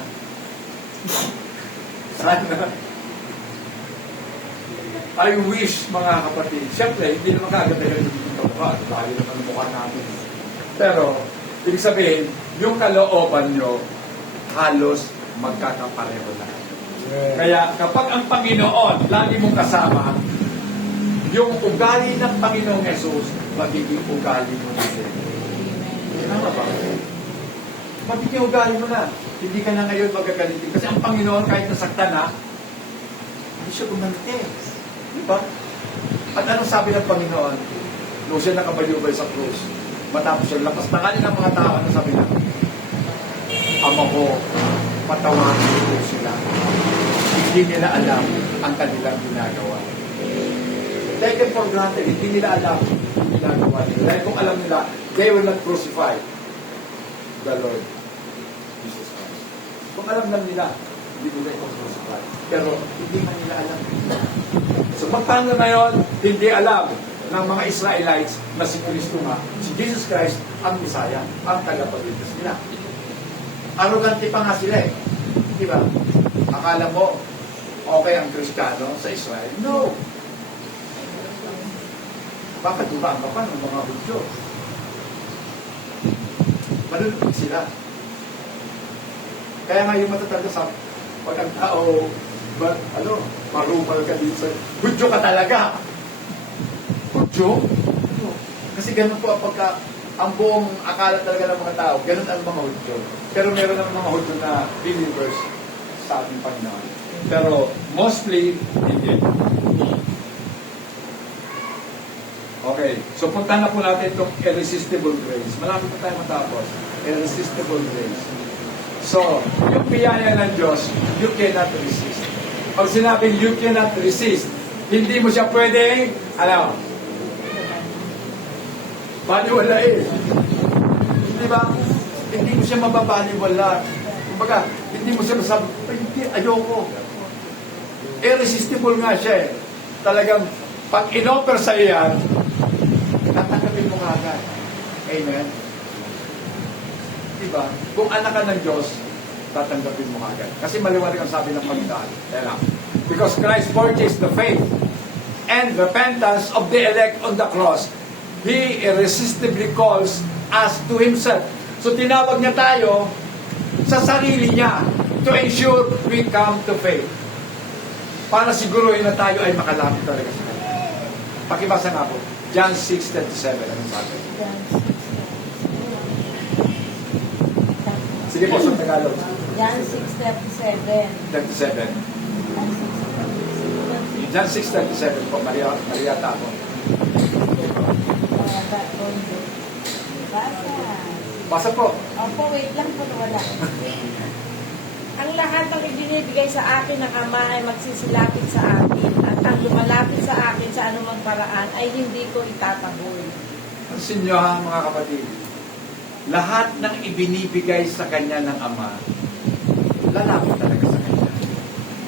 Sana. I wish, mga kapatid, siyempre, hindi naman kagad-agad yung kamukha. Lagi naman ang mukha natin. Pero, ibig sabihin, yung kalooban nyo, halos magkakapareho na. Kaya kapag ang Panginoon lagi mong kasama, yung ugali ng Panginoong Jesus, magiging ugali mo na din. Tama ba? Magiging ugali mo na. Hindi ka na ngayon magagalitin. Kasi ang Panginoon, kahit nasaktan na, hindi siya gumanti. Di ba? At anong sabi ng Panginoon? Nung siya nakabayubay sa krus, matapos siya lakas tanganin ng mga tao, ano sabi na? Ama ko, patawarin ko sila. Hindi nila alam ang kanilang ginagawa. Take it for granted. Hindi nila alam ang ginagawa nila. Dahil kung alam nila, they will not crucify the Lord Jesus Kung alam lang nila, hindi nila ito crucify. Pero hindi man nila alam. So magpaano na yun, hindi alam ng mga Israelites na si Kristo nga, si Jesus Christ, ang Messiah, ang tagapagligtas nila. Arrogante pa nga sila eh. Di ba? Akala mo, okay ang Kristiyano sa Israel? No! Bakit dumaan ka pa ng mga Hudyo? Malulupit sila. Kaya nga yung matatanda sa pag ang tao, marumal ka din sa Hudyo ka talaga. Hudyo? Kasi ganun po ang buong akala talaga ng mga tao, ganun ang mga Hudyo. Pero meron ng mga Hudyo na believers sa ating Panginoon. Pero mostly, hindi. Okay, so punta na po natin itong irresistible grace. Malapit na tayo matapos. Irresistible grace. So, yung biyaya ng Diyos, you cannot resist. Pag sinabing you cannot resist, hindi mo siya pwedeng, baliwalain. Di ba? Hindi mo siya mababaliwala. Kumbaga, hindi mo siya masabi, hindi, ayoko. Irresistible nga siya eh. Talagang, pag in-offer sa iyan, tatanggapin mo nga agad. Amen? Diba? Kung anak ka ng Diyos, tatanggapin mo agad. Kasi maliwanag ang sabi ng Panginoon. Because Christ purchased the faith and repentance of the elect on the cross, He irresistibly calls us to Himself. So tinawag niya tayo sa sarili niya to ensure we come to faith. Para siguruhin na tayo ay makalapit talaga sa Kanya. Pakibasa nga po. John 6:37. Anong sabi? Sige po, sa Tagalog. John 6:37. 37. John 6:37 po. Maria Tapo. Basa po. Opo, wait lang po, wala. Ang lahat ng ibinibigay sa akin ng Ama ay magsisilapit sa akin, at ang lumalapit sa akin sa anumang paraan ay hindi ko itataboy. Pansin nyo ha, mga kapatid. Lahat ng ibinibigay sa Kanya ng Ama, lalapit talaga sa Kanya.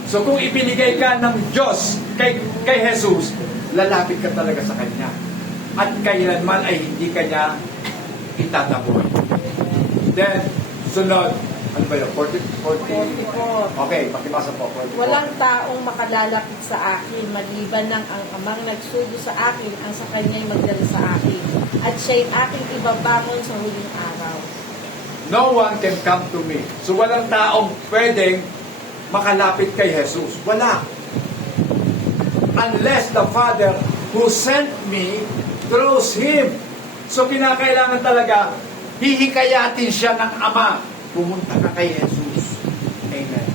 So kung ibinigay ka ng Diyos kay Jesus, lalapit ka talaga sa Kanya. At kailanman ay hindi Kanya itataboy. Then, sunod, ano ba yun? 44. Okay, pakibasa po. 44. Walang taong makalalapit sa akin, maliban ng ang Amang nagsugo sa akin, ang sa Kanya'y magdala sa akin. At siya'y aking ibabangon sa huling araw. No one can come to me. So walang taong pwedeng makalapit kay Jesus. Wala. Unless the Father who sent me draws Him. So kinakailangan talaga, hihikayatin siya ng Ama. Pumunta ka kay Jesus. Amen.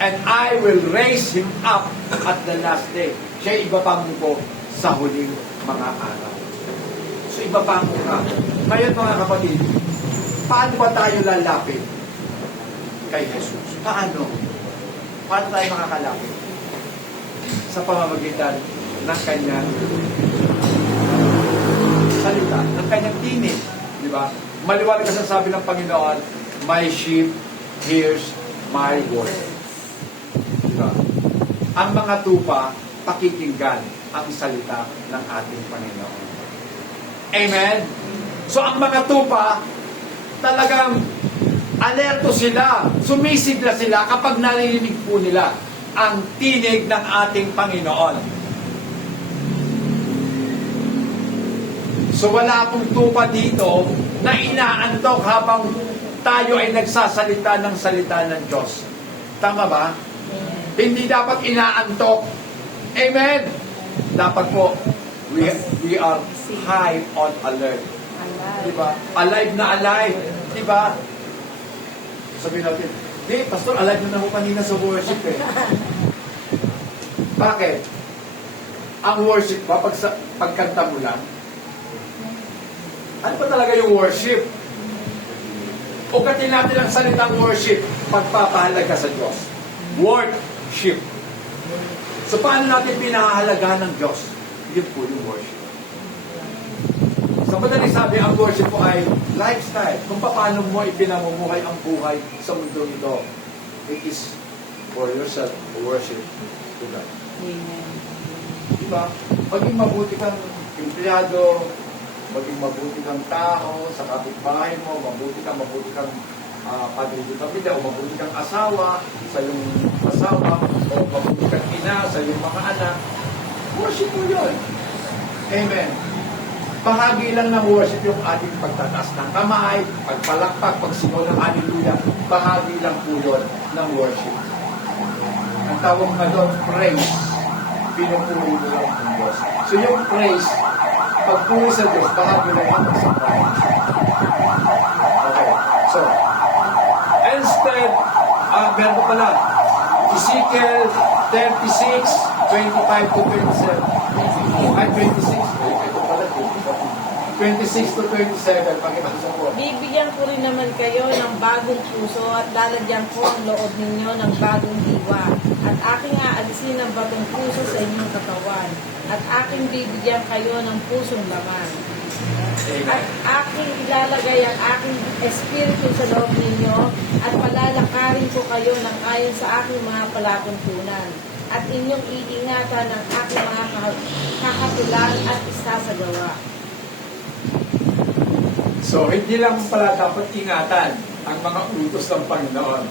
And I will raise Him up at the last day. Siya ibabangon ko sa huling mga araw. So ibabangon ka. Ngayon mga kapatid, paano ba tayo lalapit kay Jesus? Paano? Paano tayo makakalapit? Sa pamamagitan ng kanyang salita, ng kanyang tinig. Di ba? Maliwanag kasi sabi ng Panginoon, my sheep hears my voice. Di ba? Ang mga tupa, pakikinggan ang salita ng ating Panginoon. Amen? So ang mga tupa, talagang alerto sila, sumisigla sila kapag narinig po nila ang tinig ng ating Panginoon. So wala pong tupa dito na inaantok habang tayo ay nagsasalita ng salita ng Diyos. Tama ba? Hindi dapat inaantok. Amen? Dapat po, we are high on alert. Diba? Alive na alive. Diba? Sabihin natin, Pastor, alive na ako kanina sa worship eh. Bakit? Ang worship ba, pagkanta mo lang, ano pa talaga yung worship? Ugatin natin ang salitang worship, pagpapahalaga sa Diyos. Worship. So paano natin pinahahalagahan ng Diyos? Yun po yung worship. Sa Sa madaling sabi, ang worship po ay lifestyle. Kung paano mo ipinamumuhay ang buhay sa mundo ito. It is for yourself to worship to God. Amen. Diba? Maging mabuti kang empleyado, maging mabuti kang tao sa kapitbahay mo, mabuti kang padre de pamilya, o mabuti kang asawa sa iyong asawa, o mabuti kang ina sa iyong mga anak. Worship mo yun. Amen. Bahagi lang ng worship yung ating pagtataas ng kamay, pagpalakpak, pagsigaw ng hallelujah. Bahagi lang po yun ng worship. Ang tawag na doon, praise. Pinupuri mo lang ang Diyos. So yung praise, pagpuri sa Diyos, bahagi lang yan sa praise. Okay. So, instead, meron pa pala, Ezekiel 36, 25 to 27. Ay, 26. Ito pala, 26 to 27. Pakibasa po. Bibigyan ko rin naman kayo ng bagong puso at lalagyan ko ang loob ninyo ng bagong diwa. At aking aalisin ang batong puso sa inyong katawan. At aking bibigyan kayo ng pusong laman. At aking ilalagay ang aking espiritu sa loob ninyo at palalakarin ko kayo ng ayon sa aking mga palatuntunan. At inyong iingatan ang aking mga kakatulan at isasagawa. So, hindi lang pala dapat ingatan ang mga utos ng Panginoon.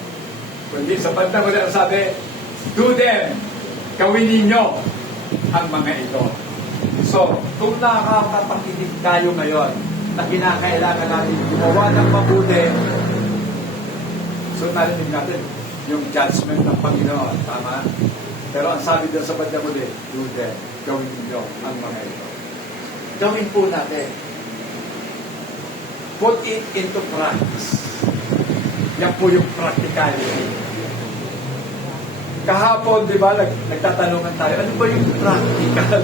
Kundi sa bandang ulit ang sabi, do them, gawin ninyo ang mga ito. So, kung nakakapakinig tayo ngayon na kinakailangan natin gumawa ng mabuti, so narinig natin yung judgment ng Panginoon, tama? Pero ang sabi doon sa bandang ulit, do them, gawin ninyo ang mga ito. Gawin po natin. Put it into practice. Yan po yung practicality. Kahapon, di ba, nagtatanungan tayo, ano ba yung practical?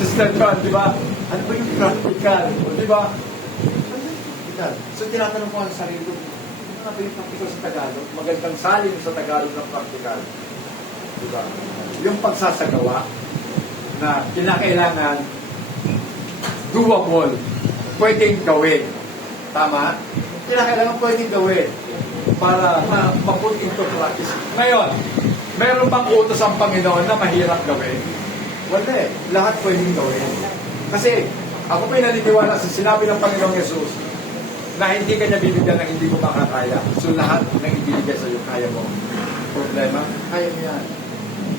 Sister John, di ba? Ano ba yung practical? O, di ba? Ano yung practical? So, tinatanong ko ang sarili ko, ano ba yung practical sa Tagalog? Magandang salin sa Tagalog ng practical. Di ba? Yung pagsasagawa na kinakailangan doable, pwedeng gawin. Tama? Kinakailangan pwedeng gawin para ma-put into practice. Ngayon, meron bang utos ang Panginoon na mahirap gawin? Wala eh. Lahat pwedeng gawin. Kasi, ako may naniniwala sa sinabi ng Panginoong Yesus na hindi ka niya bibigyan ng hindi mo makakaya. So, lahat ng ibibigay sa iyo, kaya mo. Problema? Kaya mo yan.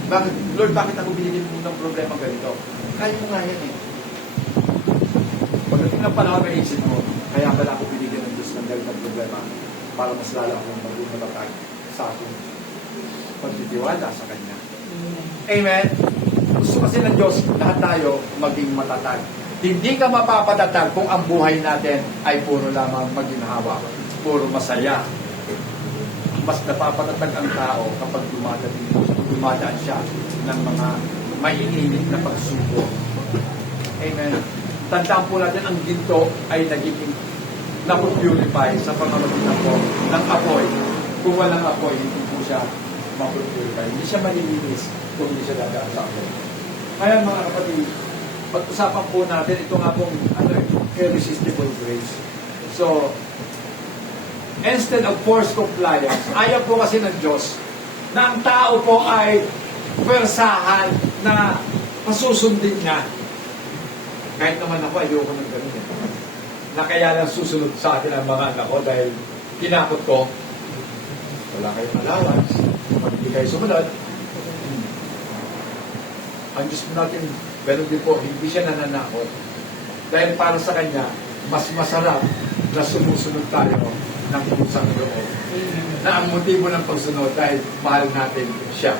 Bakit? Lord, bakit ako binigyan mo ng problema ganito? Kaya mo nga yan eh. Pagdating ng panahon na isip mo, kaya pala ako binigyan ng Diyos ng ganitong problema para mas lalo akong magumatag sa aking pagtitiwala sa Kanya. Amen? Gusto kasi ng Diyos, lahat tayo maging matatag. Hindi ka mapapatatag kung ang buhay natin ay puro lamang maginhawa, puro masaya. Mas napapatatag ang tao kapag dumadaan siya ng mga maiinit na pagsubok. Amen? Tandaan po natin, ang ginto ay nagiging napupurify sa pamamagitan po ng apoy. Kung walang apoy, hindi po siya mapupurify. Hindi siya malilinis kung hindi siya dadaan sa apoy. Kaya mga kapatid, pag-usapan po natin, ito nga pong irresistible grace. So, instead of forced compliance, ayaw po kasi ng Diyos na ang tao po ay persahan na pasusundin niya. Kahit naman ako, ayoko ng ganun eh. Na kaya lang susunod sa akin ang mga anak ko dahil kinakot ko, wala kayong allowance, pag hindi kayo sumunod, ang Diyos po natin, ganun din po, hindi siya nananakot. Dahil para sa Kanya, mas masarap na sumusunod tayo ng pusang loob. Na ang motibo ng pagsunod dahil mahal natin siya.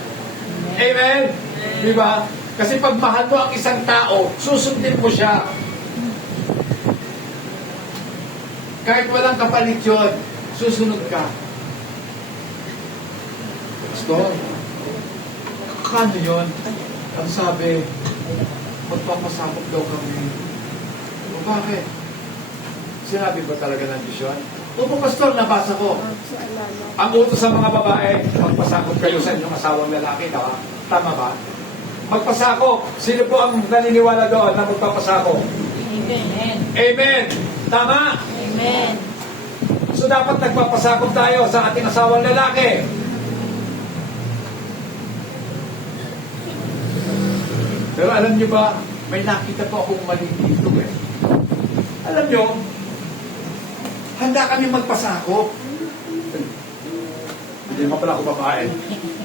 Amen? Di ba? Kasi pag mahal mo ang isang tao, susundin mo siya. Kahit walang kapalit yun, susunod ka. Pastor, kano yun? Ang sabi, magpapasakop daw kami. O bakit? Sinabi ba talaga ng Diyos yun? Opo, Pastor, nabasa ko. Ang utos sa mga babae, magpasakop kayo sa inyong asawang lalaki. Tama ba? Magpasakop. Sino po ang naniniwala doon na magpapasakop? Amen. Amen. Tama? Amen. So dapat nagpapasakop tayo sa ating asawang lalaki. Pero alam niyo ba, may nakita po akong mali dito eh. Alam niyo, handa kami magpasakop. Hindi naman pala ako babae.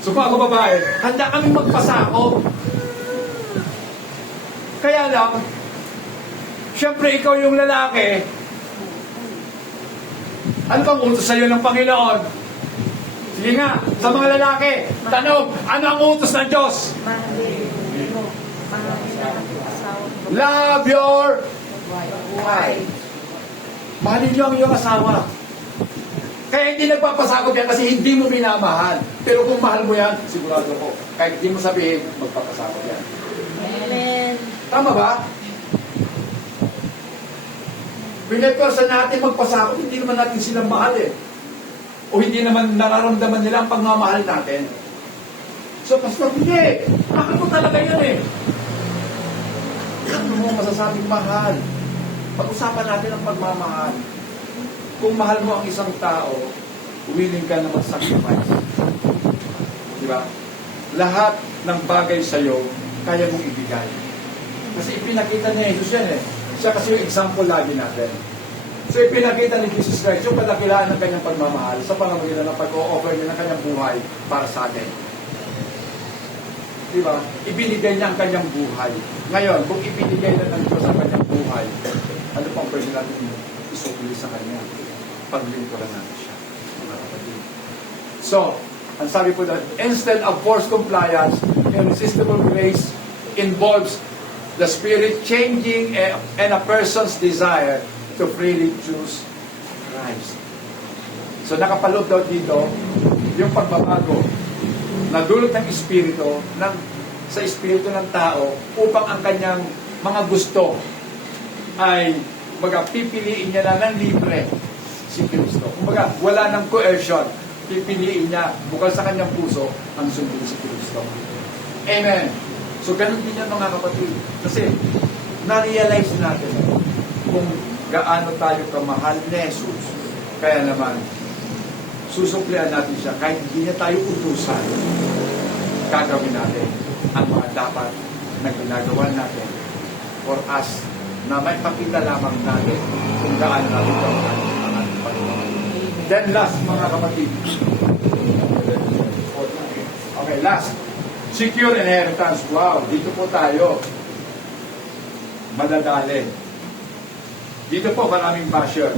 So kung ako babae, handa kami magpasakop. Kaya lang, syempre ikaw yung lalaki, ano bang utos sa'yo ng Panginoon? Sige nga, sa mga lalaki, tanong, ano ang utos ng Diyos? Mahalin mo. Mahalin ang asawa mo. Love your Wife. Mahalin niyo ang iyong asawa. Kaya hindi nagpapasakop yan kasi hindi mo minamahal. Pero kung mahal mo yan, sigurado ko, kahit hindi mo sabihin, magpapasakop yan. Amen. Tama ba? Pinapersa natin magpasakop, hindi naman natin silang mahal eh. O hindi naman nararamdaman nila ang pagmamahal natin. So, Pastor, hindi. Mahal mo talaga yan eh. Ano mo masasabing mahal? Pag-usapan natin ang pagmamahal. Kung mahal mo ang isang tao, willing ka na mag-sacrifice. Di ba? Lahat ng bagay sa'yo, kaya mong ibigay. Kasi ipinakita ni Jesus yan eh. Siya kasi yung example lagi natin. So ipinakita ni Jesus Christ yung kadakilaan ng kanyang pagmamahal sa pamamagitan ng pag-o-offer niya ng kanyang buhay para sa atin. Di ba? Ibinigay niya ang kanyang buhay. Ngayon, kung ibinigay na ng Diyos ang kanyang buhay, ano pang pwede natin isukli sa kanya? Paglingkuran natin siya. Mga kapatid. So, ang sabi po na, instead of forced compliance, irresistible grace involves the Spirit changing and a person's desire to freely choose Christ. So nakapaloob daw dito yung pagbabago na dulot ng Espiritu sa Espiritu ng tao upang ang kanyang mga gusto ay pipiliin niya na ng libre si Kristo. Kumbaga, wala ng coercion. Pipiliin niya bukal sa kanyang puso ang sundin si Kristo. Amen. So, ganun din yan mga kapatid. Kasi, na-realize natin kung gaano tayo kamahal ni Jesus. Kaya naman, susuklian natin siya kahit hindi niya tayo utusan. Gagawin natin ang mga dapat na ginagawa natin for us na may pakita lamang natin kung gaano natin kamahal ang ating Panginoon. Then last, mga kapatid. Okay, last. Secure inheritance. Wow, dito po tayo. Madadali. Dito po maraming basher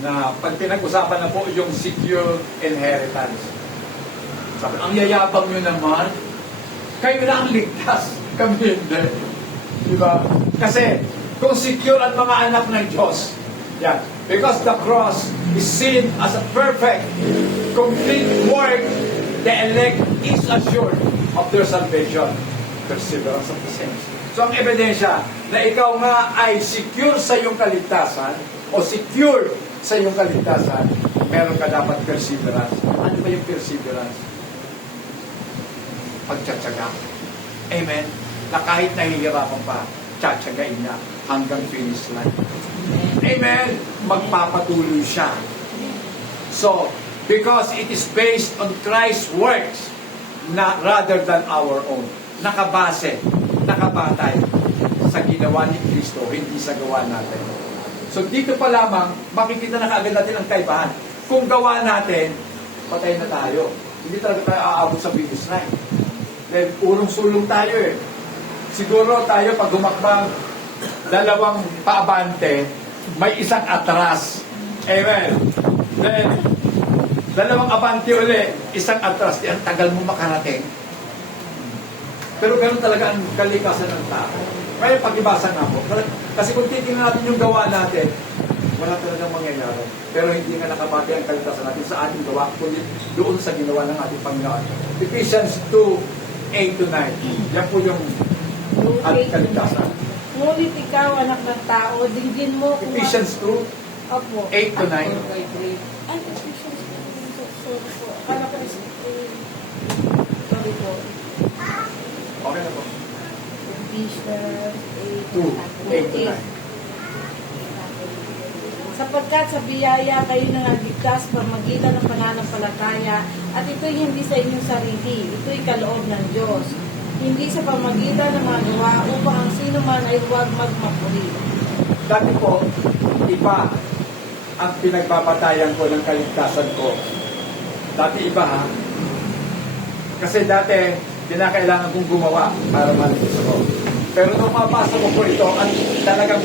na pag pinag-usapan na po yung secure inheritance. Sabi, ang yayabang nyo naman, kayo na ang ligtas. Kami hindi. Diba? Kasi, kung secure ang mga anak ng Diyos, yan. Because the cross is seen as a perfect, complete work, the elect is assured of their salvation. Perseverance of the saints. So, ang ebidensya na ikaw nga ay secure sa iyong kaligtasan o secure sa iyong kaligtasan, meron ka dapat perseverance. Ano ba yung perseverance? Pagtsatsaga. Amen? Na kahit nahihirapan pa, tsatsagain niya hanggang finish line. Amen? Magpapatuloy siya. So, because it is based on Christ's works rather than our own. Nakabase, nakabatay sa ginawa ni Kristo, hindi sa gawa natin. So dito pa lamang, makikita na kaagad natin ang kaibahan. Kung gawa natin, patay na tayo. Hindi talaga tayo aabot sa finish line. Then, urong-sulong tayo eh. Siguro tayo pag humakbang dalawang paabante, may isang atras. Amen. Then, dalawang abante uli, isang atras, ang tagal mo makarating. Pero ganoon talaga ang kalikasan ng tao. Kaya pag-ibasa nga po. Kasi kung titingnan natin yung gawa natin, wala talagang mangyayari. Pero hindi nga nakabati ang kalikasan natin sa ating gawa, kundi doon sa ginawa ng ating Panginoon. Ephesians 2:8-9. Yan po yung ating kalikasan. Ngunit ikaw, anak ng tao, dinggin mo kung... Ephesians 2, Opo. 8-9. Ay, Ephesians 2. Sorry po. Akala ko is... Sorry po. Okay na po. Ephesians 2:8-9. 8. Sapagkat sa biyaya kayo nangagligtas pamagitan ng pananampalataya at ito'y hindi sa inyong sarili, ito'y kaloob ng Diyos. Hindi sa pamagitan ng mga gawa upang ang sino man ay huwag magmapuri. Dati po, iba ang pinagbabatayan ko ng kaligtasan ko. Dati iba ha. Kasi dati, kinakailangan kong gumawa para maligtas ako. Pero nung mapasok ko po ito, at talagang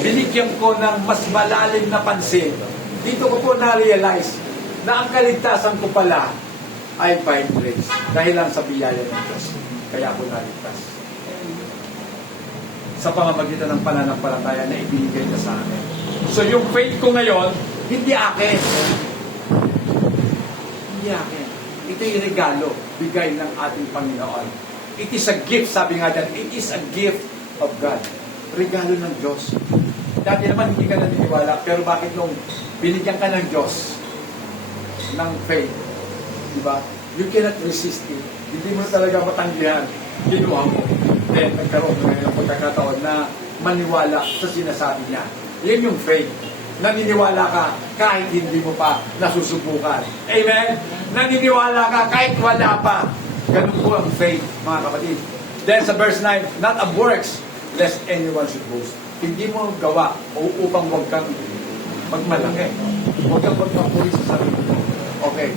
binigyan ko ng mas malalim na pansin. Dito ko po na-realize na ang kaligtasan ko pala ay by grace. Dahil lang sa biyaya ng Diyos. Kaya ako naligtas. Sa pamamagitan ng pananampalataya na ibinigay niya sa akin. So yung faith ko ngayon, hindi akin. Hindi akin. Ito yung regalo, bigay ng ating Panginoon. It is a gift, sabi nga dyan, it is a gift of God. Regalo ng Diyos. Dati naman hindi ka naniniwala, pero bakit nung binigyan ka ng Diyos ng faith, di ba? You cannot resist it. Hindi mo talaga matanggihan. Ginawa mo. Then, nagkaroon ng pagkakataon na maniwala sa sinasabi niya. Yan yung faith. Naniniwala ka kahit hindi mo pa nasusubukan. Amen? Naniniwala ka kahit wala pa. Ganun po ang faith, mga kapatid. Then sa verse 9, not of works, lest anyone should boast. Hindi mo gawa upang huwag kang magmalaki. Huwag kang magpapuri sa sarili mo. Okay.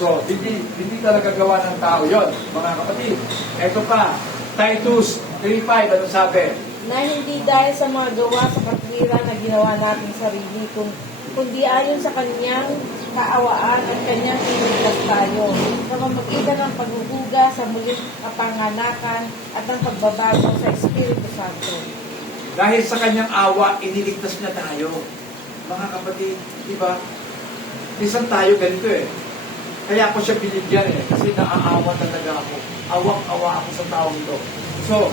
So, hindi talaga gawa ng tao yon, mga kapatid. Ito pa, Titus 3:5, ano sabi? Na hindi dahil sa mga gawa sa katwiran na ginawa nating sarili, kundi ayon sa kanyang kaawaan at kanyang piniglas tayo, sa pamagitan ng paghuhuga sa muling kapanganakan at ng pagbabago sa Espiritu Santo. Dahil sa kanyang awa, iniligtas niya tayo. Mga kapatid, di ba? Minsan tayo ganito eh. Kaya ako siya binigyan eh. Kasi naaawa talaga ako. Awang-awa ako sa taong ito. So,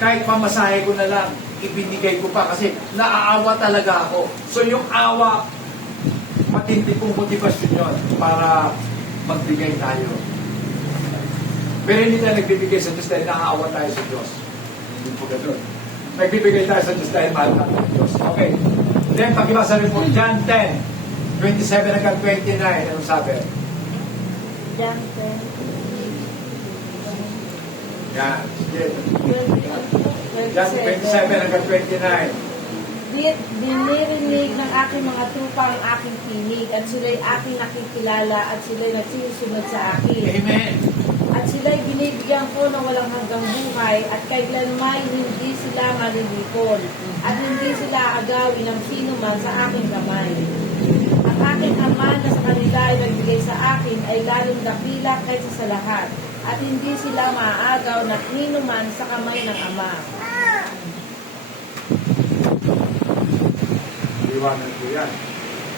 kahit pamasahe ko na lang, ibinigay ko pa kasi naaawa talaga ako. So, yung awa, matindi pong motivasyon yun para magbigay tayo. Pero hindi tayo nagbibigay sa Diyos dahil naaawa tayo sa Diyos. Hindi po gano'n. Nagbibigay tayo sa Diyos dahil mahal natin ang Diyos. Okay. Then, pag-ibasa rin po, John 10, 27 hanggang 29. Anong sabi? John Yan. John 10, 27 hanggang 29. Dinirinig ng aking mga tupa ang aking tinig at sila'y aking nakikilala at sila'y nagsisunod sa akin. Amen. At sila'y binibigyan ko ng walang hanggang buhay at kailanmay hindi sila malilipol at hindi sila agawin ng sino man sa aking kamay. Ang aking ama na sa kanila ay nagbigay sa akin ay lalong dakila kaysa sa lahat at hindi sila maaagaw na nino man sa kamay ng ama. Iwanan ko yan.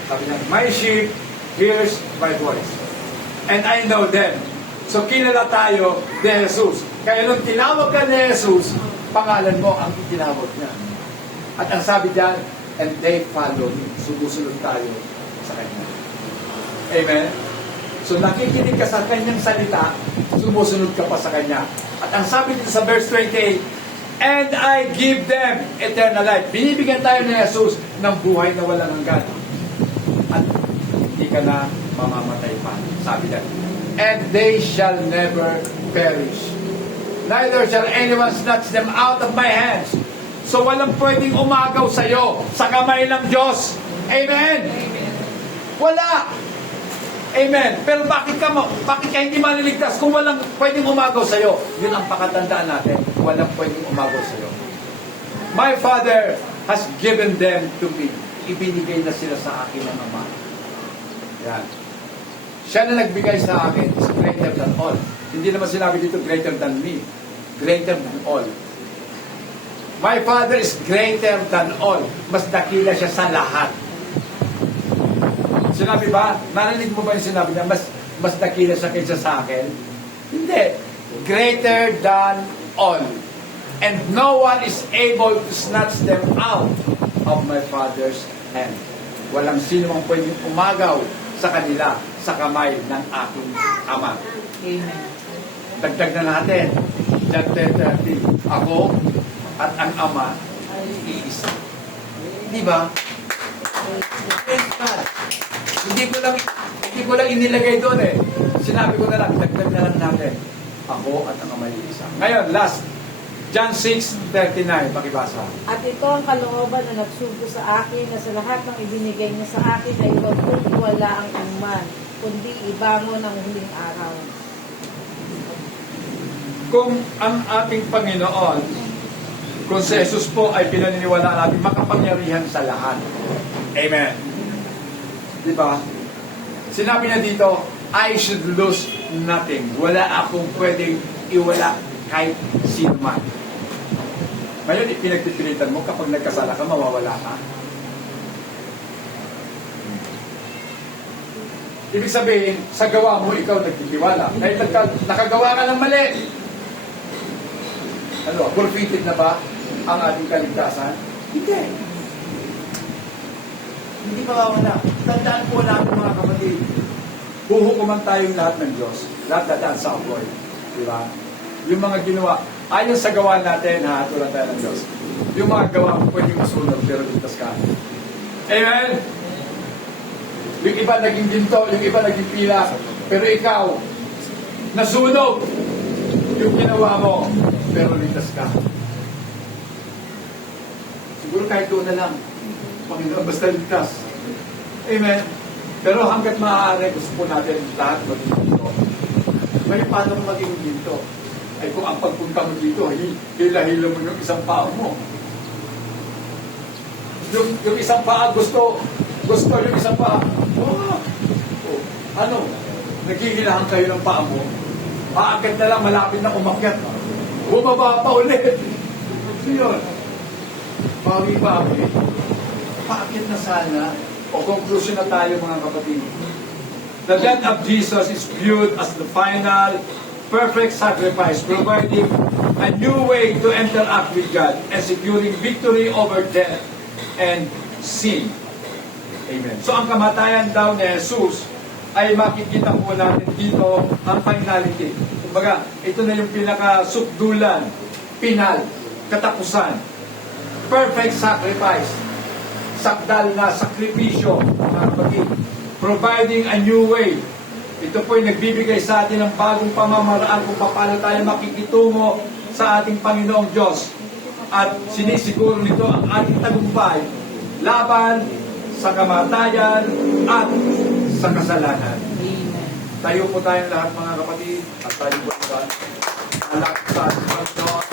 Sabi niya, my sheep hears my voice. And I know them. So kilala tayo ni Jesus. Kaya nung tinawag ka ni Jesus, pangalan mo ang tinawag niya. At ang sabi diyan, and they follow me. Sumusunod tayo sa Kanya. Amen? So nakikinig ka sa Kanyang salita, sumusunod ka pa sa Kanya. At ang sabi dito sa verse 28, and I give them eternal life. Binibigyan tayo ni Jesus ng buhay na walang hanggan. At hindi ka na mamamatay pa. Sabi niya. And they shall never perish. Neither shall anyone snatch them out of my hands. So walang pwedeng umagaw sa iyo sa kamay ng Diyos. Amen? Wala. Amen. Pero bakit ka hindi maliligtas kung walang pwedeng umagaw sa iyo? Yun ang pakatandaan natin. Walang pwedeng umagaw sa iyo. My Father has given them to me. Ibinigay na sila sa akin ng Ama. Yan. Siya na nagbigay sa akin is greater than all. Hindi naman sinabi dito greater than me. Greater than all. My Father is greater than all. Mas dakila siya sa lahat. Sinabi ba? Narinig mo ba yung sinabi niya? Mas dakila siya kaysa sa akin? Hindi. Greater than all. And no one is able to snatch them out of my Father's hand. Walang sino ang pwedeng umagaw sa kanila sa kamay ng aking Ama. Amen. Dagdag na natin. John 10:30. Ako at ang Ama ay iisa. Di ba? Praise God. Hindi ko lang inilagay doon eh. Sinabi ko na lang, dagdag na lang natin. Ako at ang Ama ay iisa. Ngayon, last. John 6:39, pakibasa. At ito ang kalooban na nagsugo sa akin, na sa lahat ng ibinigay niya sa akin ay huwag kong wala ang anuman, kundi ibangon ang huling araw. Kung ang ating Panginoon, kung si Jesus po ay pinaniniwala natin, makapangyarihan sa lahat. Amen. Di ba? Sinabi na dito, I should lose nothing. Wala akong pwedeng iwala kahit sino man. Ngayon, pinagpipilitan mo, kapag nagkasala ka, mawawala ka. Ibig sabihin, sa gawa mo, ikaw nagtitiwala. Dahil nakagawa ka ng mali. Ano, forfeited na ba ang ating kaligtasan? Hindi. Hindi mawawala. Tandaan po natin mga kapatid, huhukuman tayong lahat ng Diyos. Lahat dadaan sa apoy. Di ba? Yung mga ginawa, ayon sa gawa natin, hahatulan tayo ng Diyos. Yung mga gawa mo, pwedeng masunod, pero ligtas ka. Amen? Yung iba naging ginto, yung iba naging pila, pero ikaw, nasunog yung ginawa mo, pero ligtas ka. Siguro kahit doon na lang, Panginoon, basta ligtas. Amen? Pero hanggat maaari, gusto po natin lahat maging ginto. May paano maging ginto? Ay kung ang pagpunta mo dito, hila-hila mo yung isang paa mo. Yung isang paa, gusto yung isang paa. Oh, ano? Naghihilahan kayo ng paa mo. Aakit na lang, malapit na umakyat. Bumaba pa ulit. So yun. Bawi-bawi. Paakit na sana. O conclusion na tayo mga kapatid. The death of Jesus is viewed as the final perfect sacrifice, providing a new way to interact with God and securing victory over death and sin. Amen. So ang kamatayan daw ni Jesus ay makikita po natin dito ang finality. Kumbaga, ito na yung pinaka-sukdulan, final, katapusan. Perfect sacrifice. Sakdal na sakripisyo, mga kapatid. Providing a new way. Ito po ay nagbibigay sa atin ng bagong pamamaraan kung paano tayo makikitungo sa ating Panginoong Diyos. At sinisiguro nito ang ating tagumpay laban sa kamatayan at sa kasalanan. Amen. Tayo po tayong lahat mga kapatid at tayo po sa anak sa Panginoon.